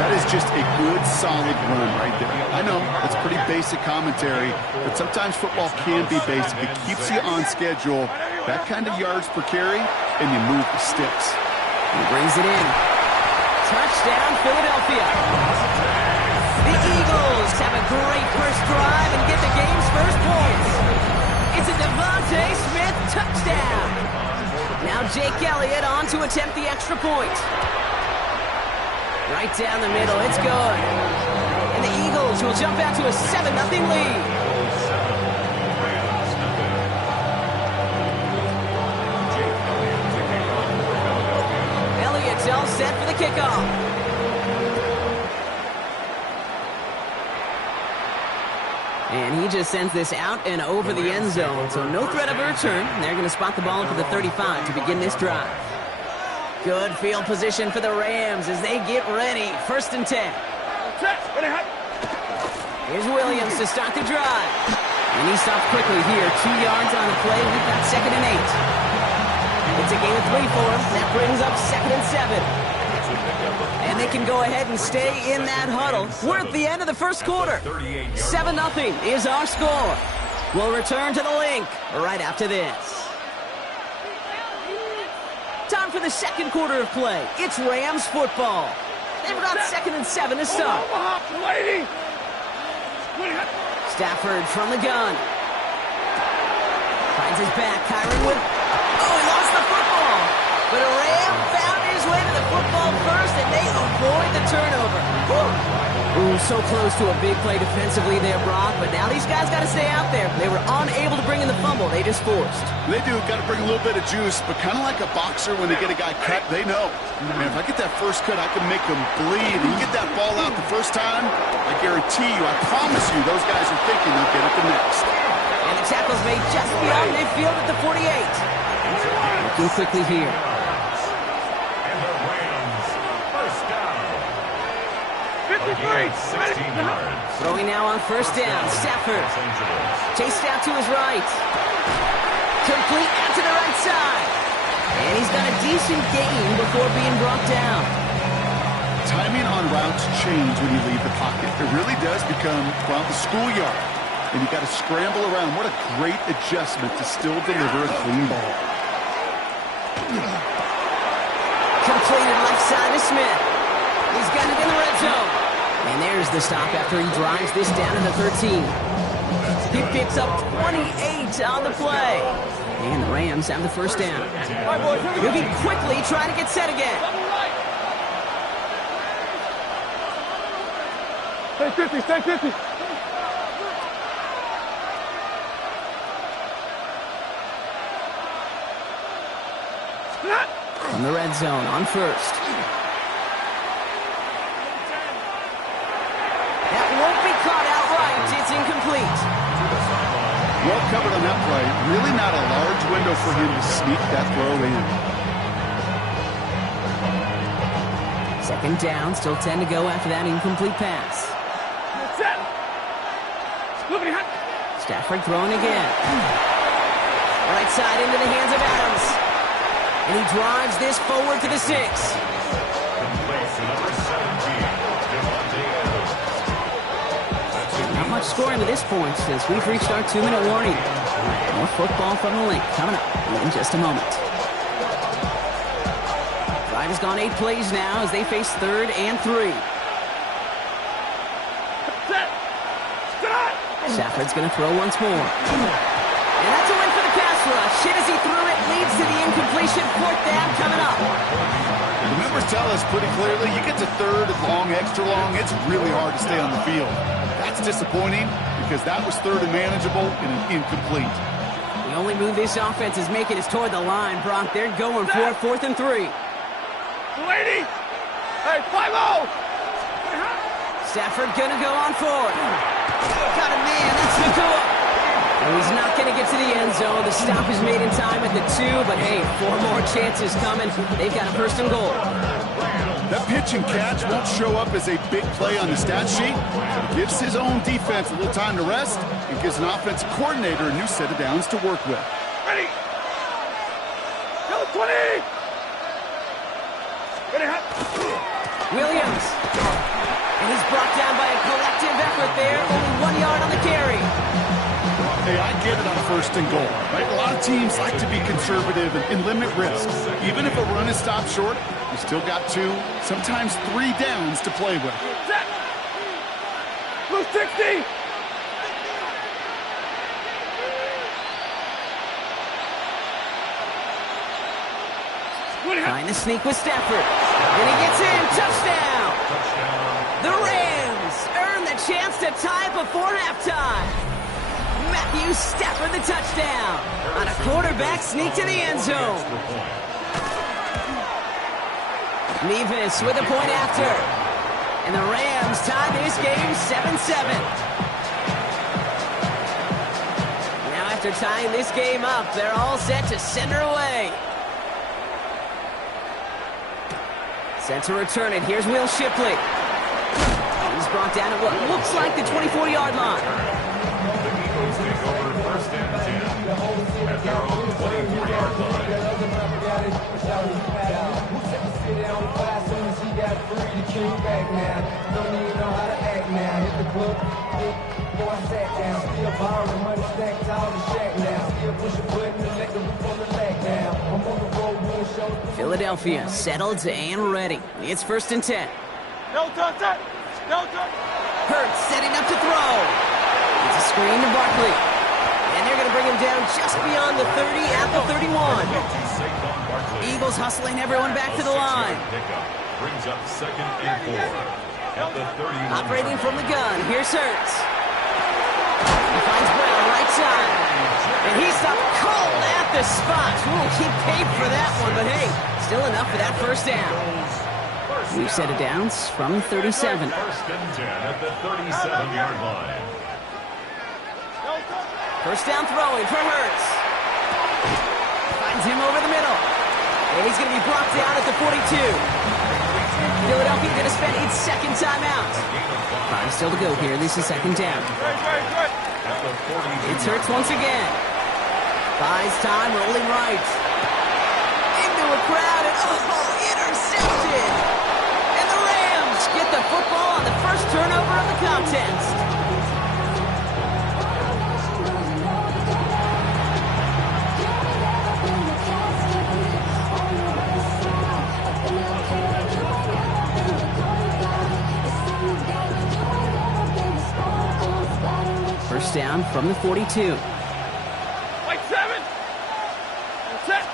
That is just a good, solid run right there. I know, it's pretty basic commentary, but sometimes football can be basic. It keeps you on schedule, that kind of yards per carry, and you move the sticks. He brings it in. Touchdown, Philadelphia. The Eagles have a great first drive and get the game's first points. It's a Devontae Smith touchdown. Now Jake Elliott on to attempt the extra point. Right down the middle, it's good. And the Eagles will jump out to a 7-0 lead. Elliott's all set for the kickoff. And he just sends this out and over the end zone, so no threat of a return. They're going to spot the ball for the 35 to begin this drive. Good field position for the Rams as they get ready. First and 10. Here's Williams to start the drive. And he stops quickly here. 2 yards on the play. We've got second and 8. It's a gain of 3 for him. That brings up second and 7. And they can go ahead and stay in that huddle. We're at the end of the first quarter. 7-0 is our score. We'll return to the link right after this. Time for the second quarter of play. It's Rams football. They've got second and 7 to start. Stafford from the gun. Finds his back. Kyron with... Oh, he lost the football. But a Ram found his way to the football first, and they avoid the turnover. Ooh, so close to a big play defensively there, Brock. But now these guys got to stay out there. They were unable to bring in the fumble. They just forced. They do. Got to bring a little bit of juice, but kind of like a boxer when they get a guy cut, they know. Man, if I get that first cut, I can make them bleed. And you get that ball out the first time, I guarantee you, I promise you, those guys are thinking they'll get it the next. And the tackle's made just beyond midfield at the 48. Looking quickly here. And the Rams first down. 16 yards. Throwing now on first down. Stafford. Chased out to his right. Complete out to the right side. And he's done a decent gain before being brought down. Timing on routes change when you leave the pocket. It really does become around the schoolyard. And you got to scramble around. What a great adjustment to still deliver a clean ball. Completed left side to Smith. He's got it in the red zone. And there's the stop after he drives this down to the 13. He picks up 28 on the play. And the Rams have the first down. Moving quickly, trying to get set again. Stay 50, stay 50. From the red zone on first. That won't be caught outright. It's incomplete. Well covered on that play. Really not a large window for him to sneak that throw in. Second down, still 10 to go after that incomplete pass. Stafford throwing again. Right side into the hands of Adams. And he drives this forward to the 6. Complete to number 17, Devontae Adams. scoring to this point since we've reached our 2-minute warning. More football from the link coming up in just a moment. Drive has gone 8 plays now as they face 3rd and 3. Stafford's going to throw once more. And that's a win for the pass rush. Hit as he threw it, leads to the incompletion. 4th down coming up. The numbers tell us pretty clearly, you get to 3rd and long, extra long, it's really hard to stay on the field. That's disappointing because that was 3rd and manageable and an incomplete. The only move this offense is making is toward the line, Brock. They're going for it, 4th and 3. Lady! Hey, 5-0! Stafford gonna go on forward. Got a man, that's Nakua. And he's not gonna get to the end zone. The stop is made in time at the 2, but hey, 4 more chances coming. They've got a 1st and goal. That pitch and catch won't show up as a big play on the stat sheet. It gives his own defense a little time to rest and gives an offensive coordinator a new set of downs to work with. Ready! Go 20! Ready, hot! Williams. And he's brought down by a collective effort there. Only 1 yard on the carry. Hey, I get it on 1st and goal, right? A lot of teams like to be conservative and limit risks. Even if a run is stopped short, you still got 2, sometimes 3 downs to play with. Set! Blue 60! Trying to sneak with Stafford. And he gets in. Touchdown! The Rams earn the chance to tie before halftime. Matthew Stafford the touchdown on a quarterback sneak to the end zone. Nevis with a point after. And the Rams tie this game 7-7. Now after tying this game up, they're all set to send her away. Set to return it. Here's Will Shipley. He's brought down at what looks like the 24-yard line. The Eagles take over 1st and 10 at their own 24-yard line. Philadelphia settled and ready. It's 1st and 10. No touch! No touch! Hurts setting up to throw. It's a screen to Barkley. And they're going to bring him down just beyond the 30 at the 31. Eagles hustling everyone back to the line. Brings up 2nd and 4 at the 31. Operating from the gun. Here's Hurts. He finds Brown right side. And he stopped cold at the spot. Ooh, he paid for that one, but hey, still enough for that 1st down. We've set it downs from 37. 1st and 10 at the 37-yard line. 1st down throwing for Hurts. Finds him over the middle. And he's going to be brought down at the 42. Philadelphia going to spend its 2nd timeout. 5 still to go here. This is 2nd down. It's Hurts once again. Buys time, rolling right. Into a crowd, and intercepted! And the Rams get the football on the 1st turnover of the contest. First down from the 42. Like 7! Set!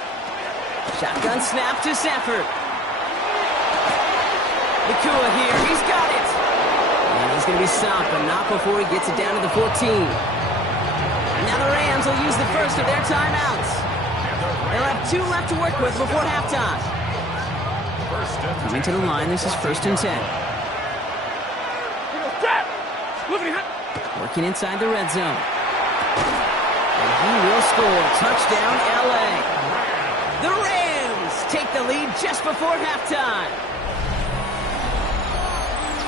Shotgun snap to Stafford. Nakua here, he's got it. And he's going to be stopped, but not before he gets it down to the 14. And now the Rams will use the 1st of their timeouts. They'll have 2 left to work with before halftime. Coming to the line, this is 1st and 10. Set! Moving hot! Working inside the red zone. And he will score. Touchdown, L.A. The Rams take the lead just before halftime.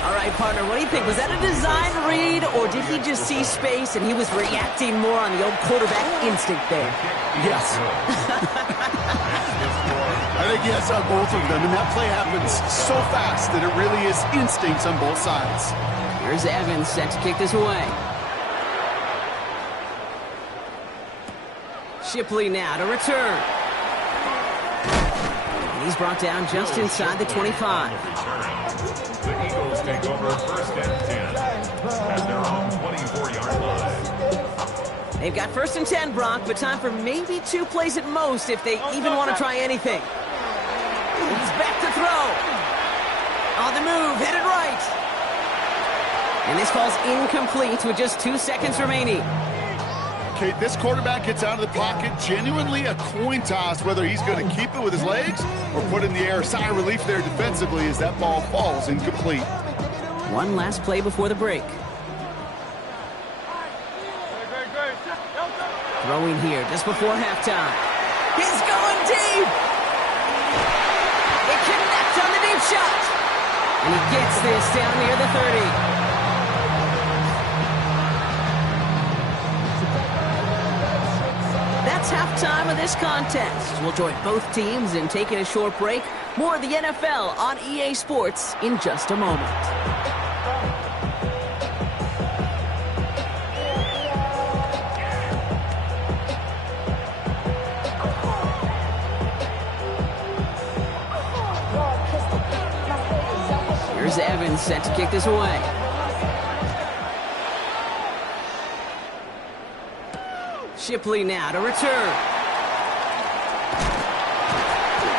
All right, partner, what do you think? Was that a design read, or did he just see space and he was reacting more on the old quarterback instinct there? Yes. I think yes on both of them, and that play happens so fast that it really is instincts on both sides. Here's Evans set to kick this away. Shipley now to return. And he's brought down just inside the 25. The Eagles take over 1st and 10 at their own 24-yard line. They've got 1st and 10, Brock, but time for maybe 2 plays at most if they even want to try anything. He's back to throw. On the move, headed right. And this falls incomplete with just 2 seconds remaining. Okay, this quarterback gets out of the pocket, genuinely a coin toss whether he's going to keep it with his legs or put it in the air. Sigh of relief there defensively as that ball falls incomplete. One last play before the break. Throwing here just before halftime. He's going deep. It connects on the deep shot. And he gets this down near the 30. That's halftime of this contest. We'll join both teams in taking a short break. More of the NFL on EA Sports in just a moment. Here's Evans set to kick this away. Shipley now to return.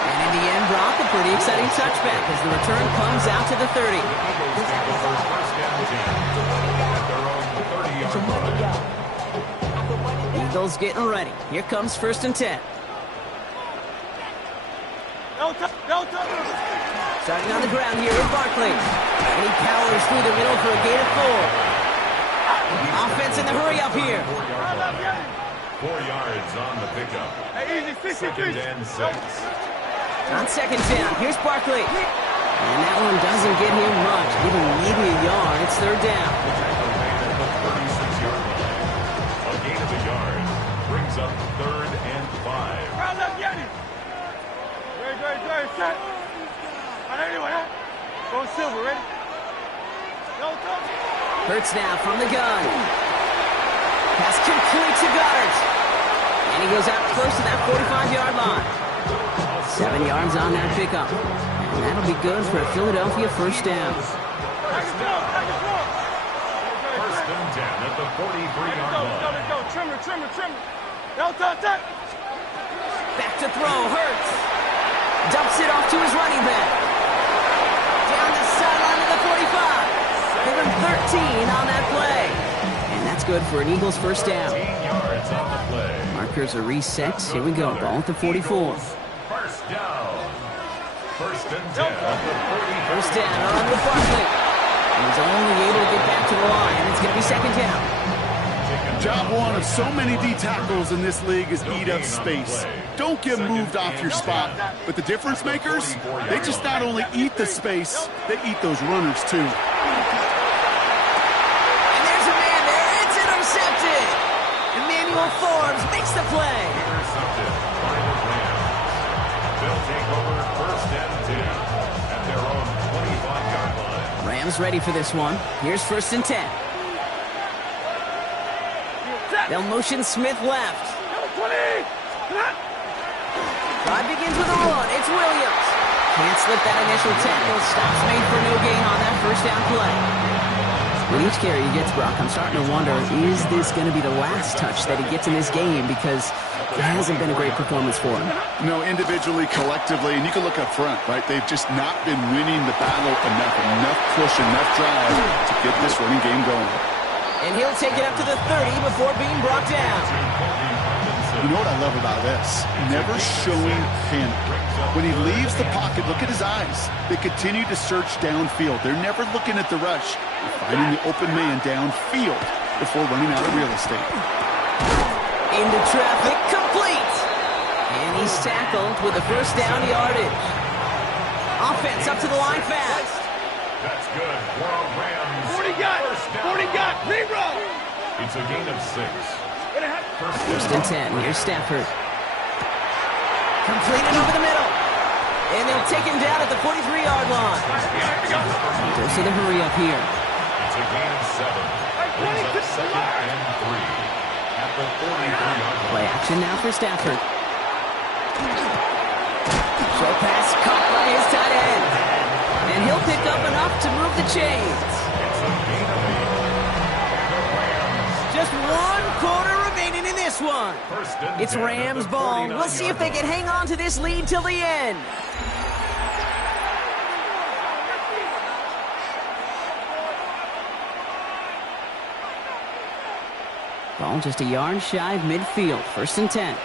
And in the end, Brock, a pretty exciting touchback as the return comes out to the 30. Eagles getting ready. Here comes 1st and 10. Starting on the ground here with Barkley. And he powers through the middle for a gain of 4. Offense in the hurry up here. 4 yards on the pickup. Second and 6. On 2nd down, here's Barkley. And that one doesn't get him much, even maybe a yard. It's 3rd down. A gain of a yard brings up 3rd and 5. Go Silver, ready? Hurts now from the gun. Pass complete to Goddard. And he goes out close to that 45-yard line. 7 yards on that pickup. And that'll be good for a Philadelphia 1st down. 1st and 10 at the 43-yard line. Go, trimmer. Back to throw, Hurts. Dumps it off to his running back. Down the sideline to the 45. Give him 13 on that play. And that's good for an Eagles 1st down. 18 yards on the play. Markers are reset. Here we go. Ball at the 44. 1st down. 1st and 10 at the 40. 1st down on with Barkley. He's only able to get back to the line. It's going to be 2nd down. Job one of so many D tackles in this league is eat up space. Don't get moved off your spot. But the difference makers, they just not only eat the space, they eat those runners too. And there's a man there. It's intercepted. Emmanuel Forbes makes the play. Intercepted by the Rams. They'll take over 1st and 10 at their own 25-yard line. Rams ready for this one. Here's 1st and 10. They'll motion Smith left. Drive begins with a run. It's Williams. Can't slip that initial tackle. Stops made for no gain on that 1st down play. With each carry he gets, Brock, I'm starting to wonder, is this going to be the last touch that he gets in this game? Because it hasn't been a great performance for him. No, individually, collectively, and you can look up front, right? They've just not been winning the battle enough push, enough drive to get this running game going. And he'll take it up to the 30 before being brought down. You know what I love about this? Never showing panic. When he leaves the pocket, look at his eyes. They continue to search downfield. They're never looking at the rush. They're finding the open man downfield before running out of real estate. Into traffic, complete. And he's tackled with the 1st down yardage. Offense up to the line fast. That's good. World Rams. 40 got. Zero. It's a gain of 6. 1st and 10. Here's Stafford. Completed over the middle. And they'll take him down at the 43-yard line. Goes to the hurry up here. It's a gain of 7. Brings up 2nd and 3 at the 43-yard line. Play action now for Stafford. Short pass caught by his tight end. And he'll pick up enough to move the chains. It's a gain of 8. Just 1 quarter remaining in this one. First and It's 10 at Rams the ball. 49-yard We'll see if they can line. hang on to this lead till the end. Ball just a yard shy of midfield. First and 10.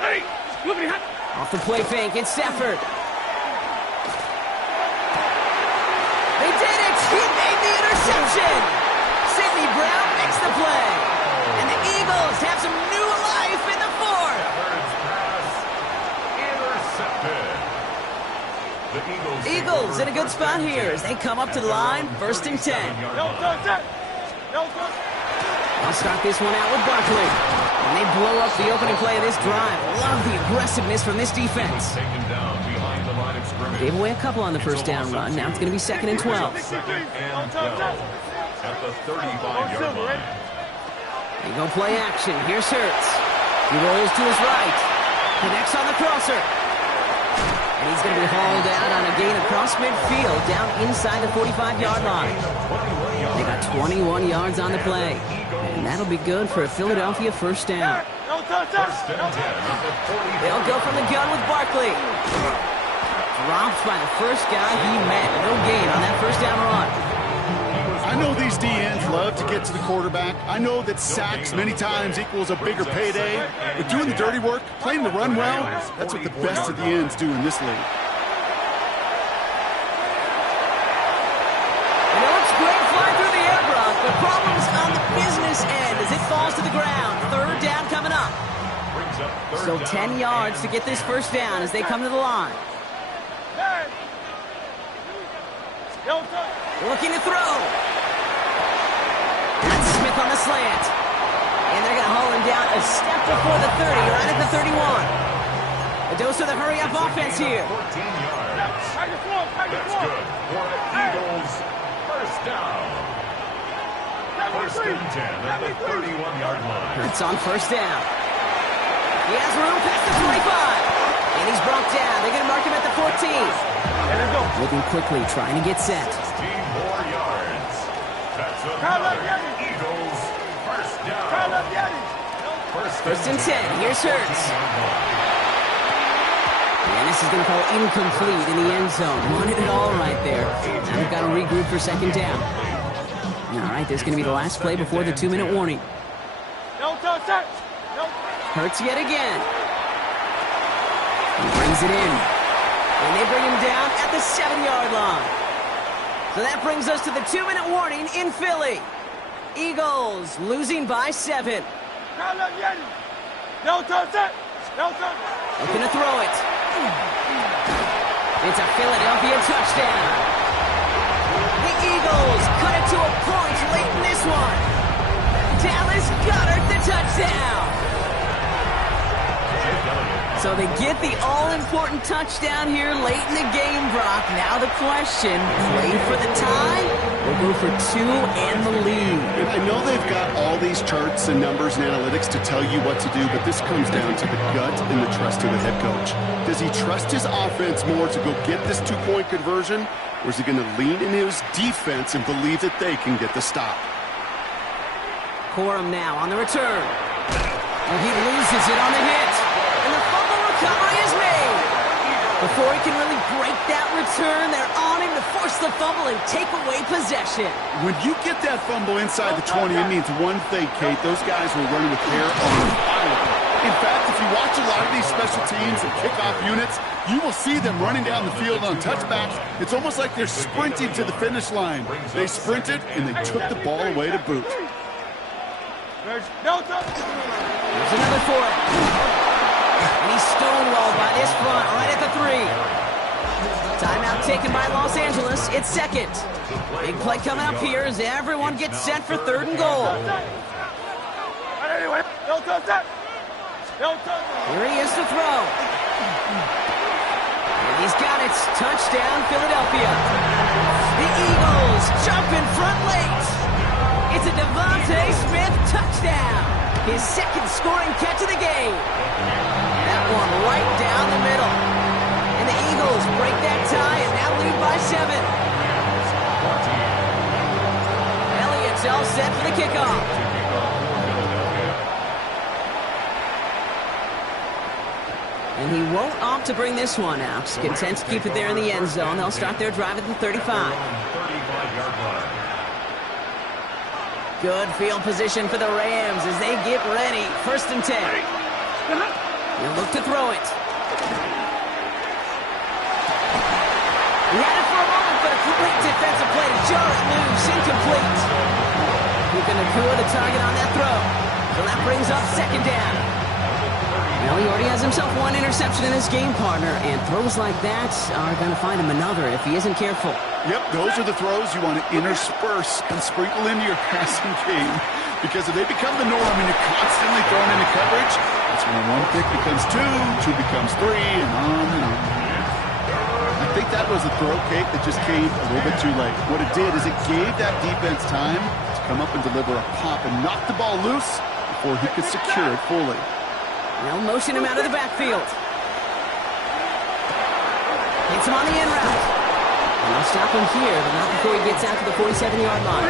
Hey, move it, hot. Off the play fake, it's Stafford. They did it! He made the interception! Sidney Brown makes the play. And the Eagles have some new life in the fourth. Stafford's pass intercepted. The Eagles in a good spot here as they come up to the line. First and 10. No touch. No touch. I'll start this one out with Barkley. And they blow up the opening play of this drive. Love the aggressiveness from this defense. Taken down behind the line of scrimmage. Gave away a couple on the first down run. Now it's going to be 2nd and 12. Second and 12 at the 35-yard line. They go play action. Here's Hurts. He rolls to his right. Connects on the crosser. And he's going to be hauled out on a gain across midfield down inside the 45-yard line. They got 21 yards on the play. And that'll be good for a Philadelphia first down. No touch. First and 10 at the 40. They'll go from the gun with Barkley. Dropped by the first guy he met. No gain on that first down run. I know these DNs love to get to the quarterback. I know that sacks many times equals a bigger payday. But doing the dirty work, playing the run well, that's what the best of the ends do in this league. And it looks great flying through the air, Brock, but problems on the business end as it falls to the ground. Third down coming up. Brings up third So down 10 yards to get this first down as they come to the line. Hey. No touch. Looking to throw. That's Smith on the slant. And they're going to haul him down a step before the 30, right at the 31. A dose of the hurry-up offense here. 14 yards. Package one. That's good for the Eagles. First down. First and 10 at the 31-yard line. It's on first down. He has room past the 25. And he's brought down. They're going to mark him at the 14. There we go. Looking quickly, trying to get set. 16 more yards. That's Carlos another Yeti. Eagles first down. Carlos Yeti. First and 10. Here's Hurts. And this is going to call incomplete in the end zone. Wanted it all right there. Now they've got to regroup for second down. All right, this is going to be the last play before the 2-minute warning. No touch. No. Hurts yet again. He brings it in. And they bring him down at the 7-yard line. So that brings us to the 2-minute warning in Philly. Eagles losing by 7. Carlos Yeti. No touch. No touch. Looking to throw it. It's a Philadelphia touchdown. The Eagles cut it to a point late in this one. Dallas Goedert the touchdown. So they get the all-important touchdown here late in the game, Brock. Now the question, play for the tie or go for 2 and the lead? And I know they've got all these charts and numbers and analytics to tell you what to do, but this comes down to the gut and the trust of the head coach. Does he trust his offense more to go get this 2-point conversion, or is he going to lean in his defense and believe that they can get the stop? Corum now on the return. And he loses it on the hit. And the fumble recovery is made. Before he can really break that return, they're on him to force the fumble and take away possession. When you get that fumble inside the 20, it means one thing, Kate. Those guys were running with hair on fire. In fact, if you watch a lot of these special teams and kickoff units, you will see them running down the field on touchbacks. It's almost like they're sprinting to the finish line. They sprinted, and they took the ball away to boot. No touch. There's another for it. And he's stonewalled by this front right at the 3. Timeout taken by Los Angeles. It's second. Big play coming up here as everyone gets set for 3rd and goal. No touch. No touch. Here he is to throw. And he's got it. Touchdown, Philadelphia. The Eagles jump in front late. It's a Devontae Smith touchdown. His second scoring catch of the game. That one right down the middle. And the Eagles break that tie and now lead by 7. Elliott's all set for the kickoff. And he won't opt to bring this one out. Content to keep it there in the end zone. They'll start their drive at the 35. Good field position for the Rams as they get ready. 1st and 10. He'll look to throw it. He had it for a moment, but a great defensive play to jar it loose. Incomplete. Keeping Nacua the target on that throw. So that brings up 2nd down. Well, he already has himself one interception in his game, partner, and throws like that are going to find him another if he isn't careful. Yep, those are the throws you want to intersperse and sprinkle into your passing game, because if they become the norm and you're constantly thrown into coverage, that's when one pick becomes 2, 2 becomes 3, and on and on. I think that was a throw cake that just came a little bit too late. What it did is it gave that defense time to come up and deliver a pop and knock the ball loose before he could secure it fully. They'll motion him out of the backfield. Hits him on the end route. And they'll stop him here, but not before he gets out to the 47-yard line.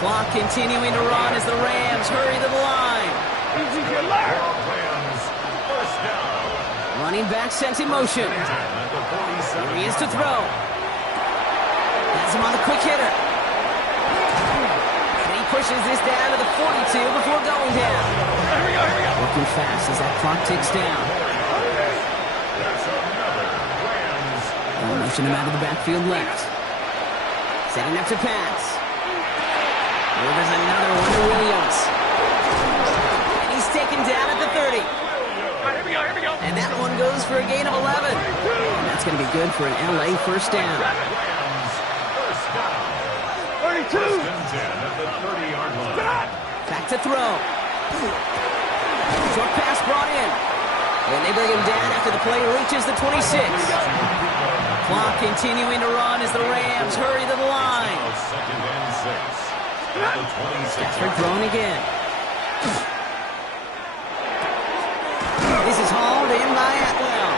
Clock continuing to run as the Rams hurry to the line. Running back sent in motion. Here he is to throw. Has him on the quick hitter. And he pushes this down to the 42 before going down. Working fast as that clock ticks down. Motion him out of the backfield left. Setting up to pass. There's another one to Williams. And he's taken down at the 30. And that one goes for a gain of 11. And that's going to be good for an LA 1st down. 32. 10 at the 30-yard line. Back to throw. Short pass brought in. And they bring him down after the play reaches the 26. Clock continuing to run as the Rams hurry to the line. 2nd and 6. Stafford throwing again. This is hauled in by Atwell.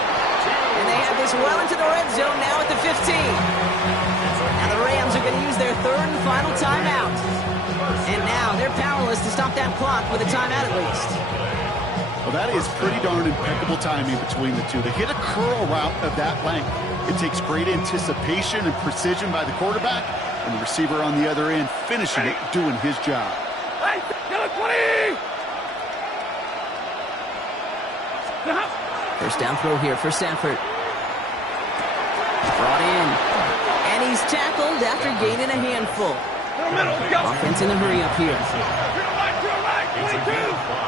And they have this well into the red zone now at the 15. Now the Rams are going to use their 3rd and final timeout. And now they're powerless to stop that clock with a timeout at least. Well, that is pretty darn impeccable timing between the two. They hit a curl route of that length. It takes great anticipation and precision by the quarterback, and the receiver on the other end finishing it, doing his job. Hey, yellow 20! 1st down throw here for Stafford. Brought in. And he's tackled after gaining a handful. Offense in a hurry up here. To the right, 22!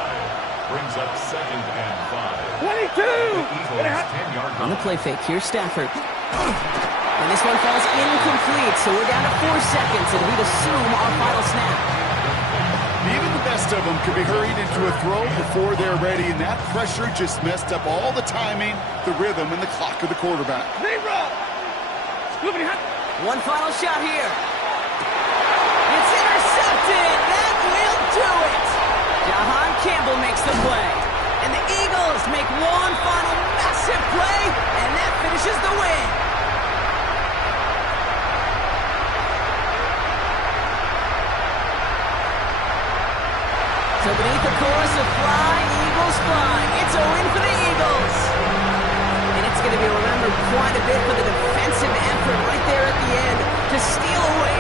Brings up 2nd and 5. 22! Eagles 10-yard line. On the play fake, here's Stafford. And this one falls incomplete, so we're down to 4 seconds, and we'd assume our final snap. Even the best of them could be hurried into a throw before they're ready, and that pressure just messed up all the timing, the rhythm, and the clock of the quarterback. One final shot here. It's intercepted. That will do it. Jahan Campbell makes the play. And the Eagles make one final massive play, and that finishes the win. So beneath the chorus of Fly, Eagles Fly, it's a win for the Eagles. And it's going to be remembered quite a bit for the defensive effort right there at the end to steal away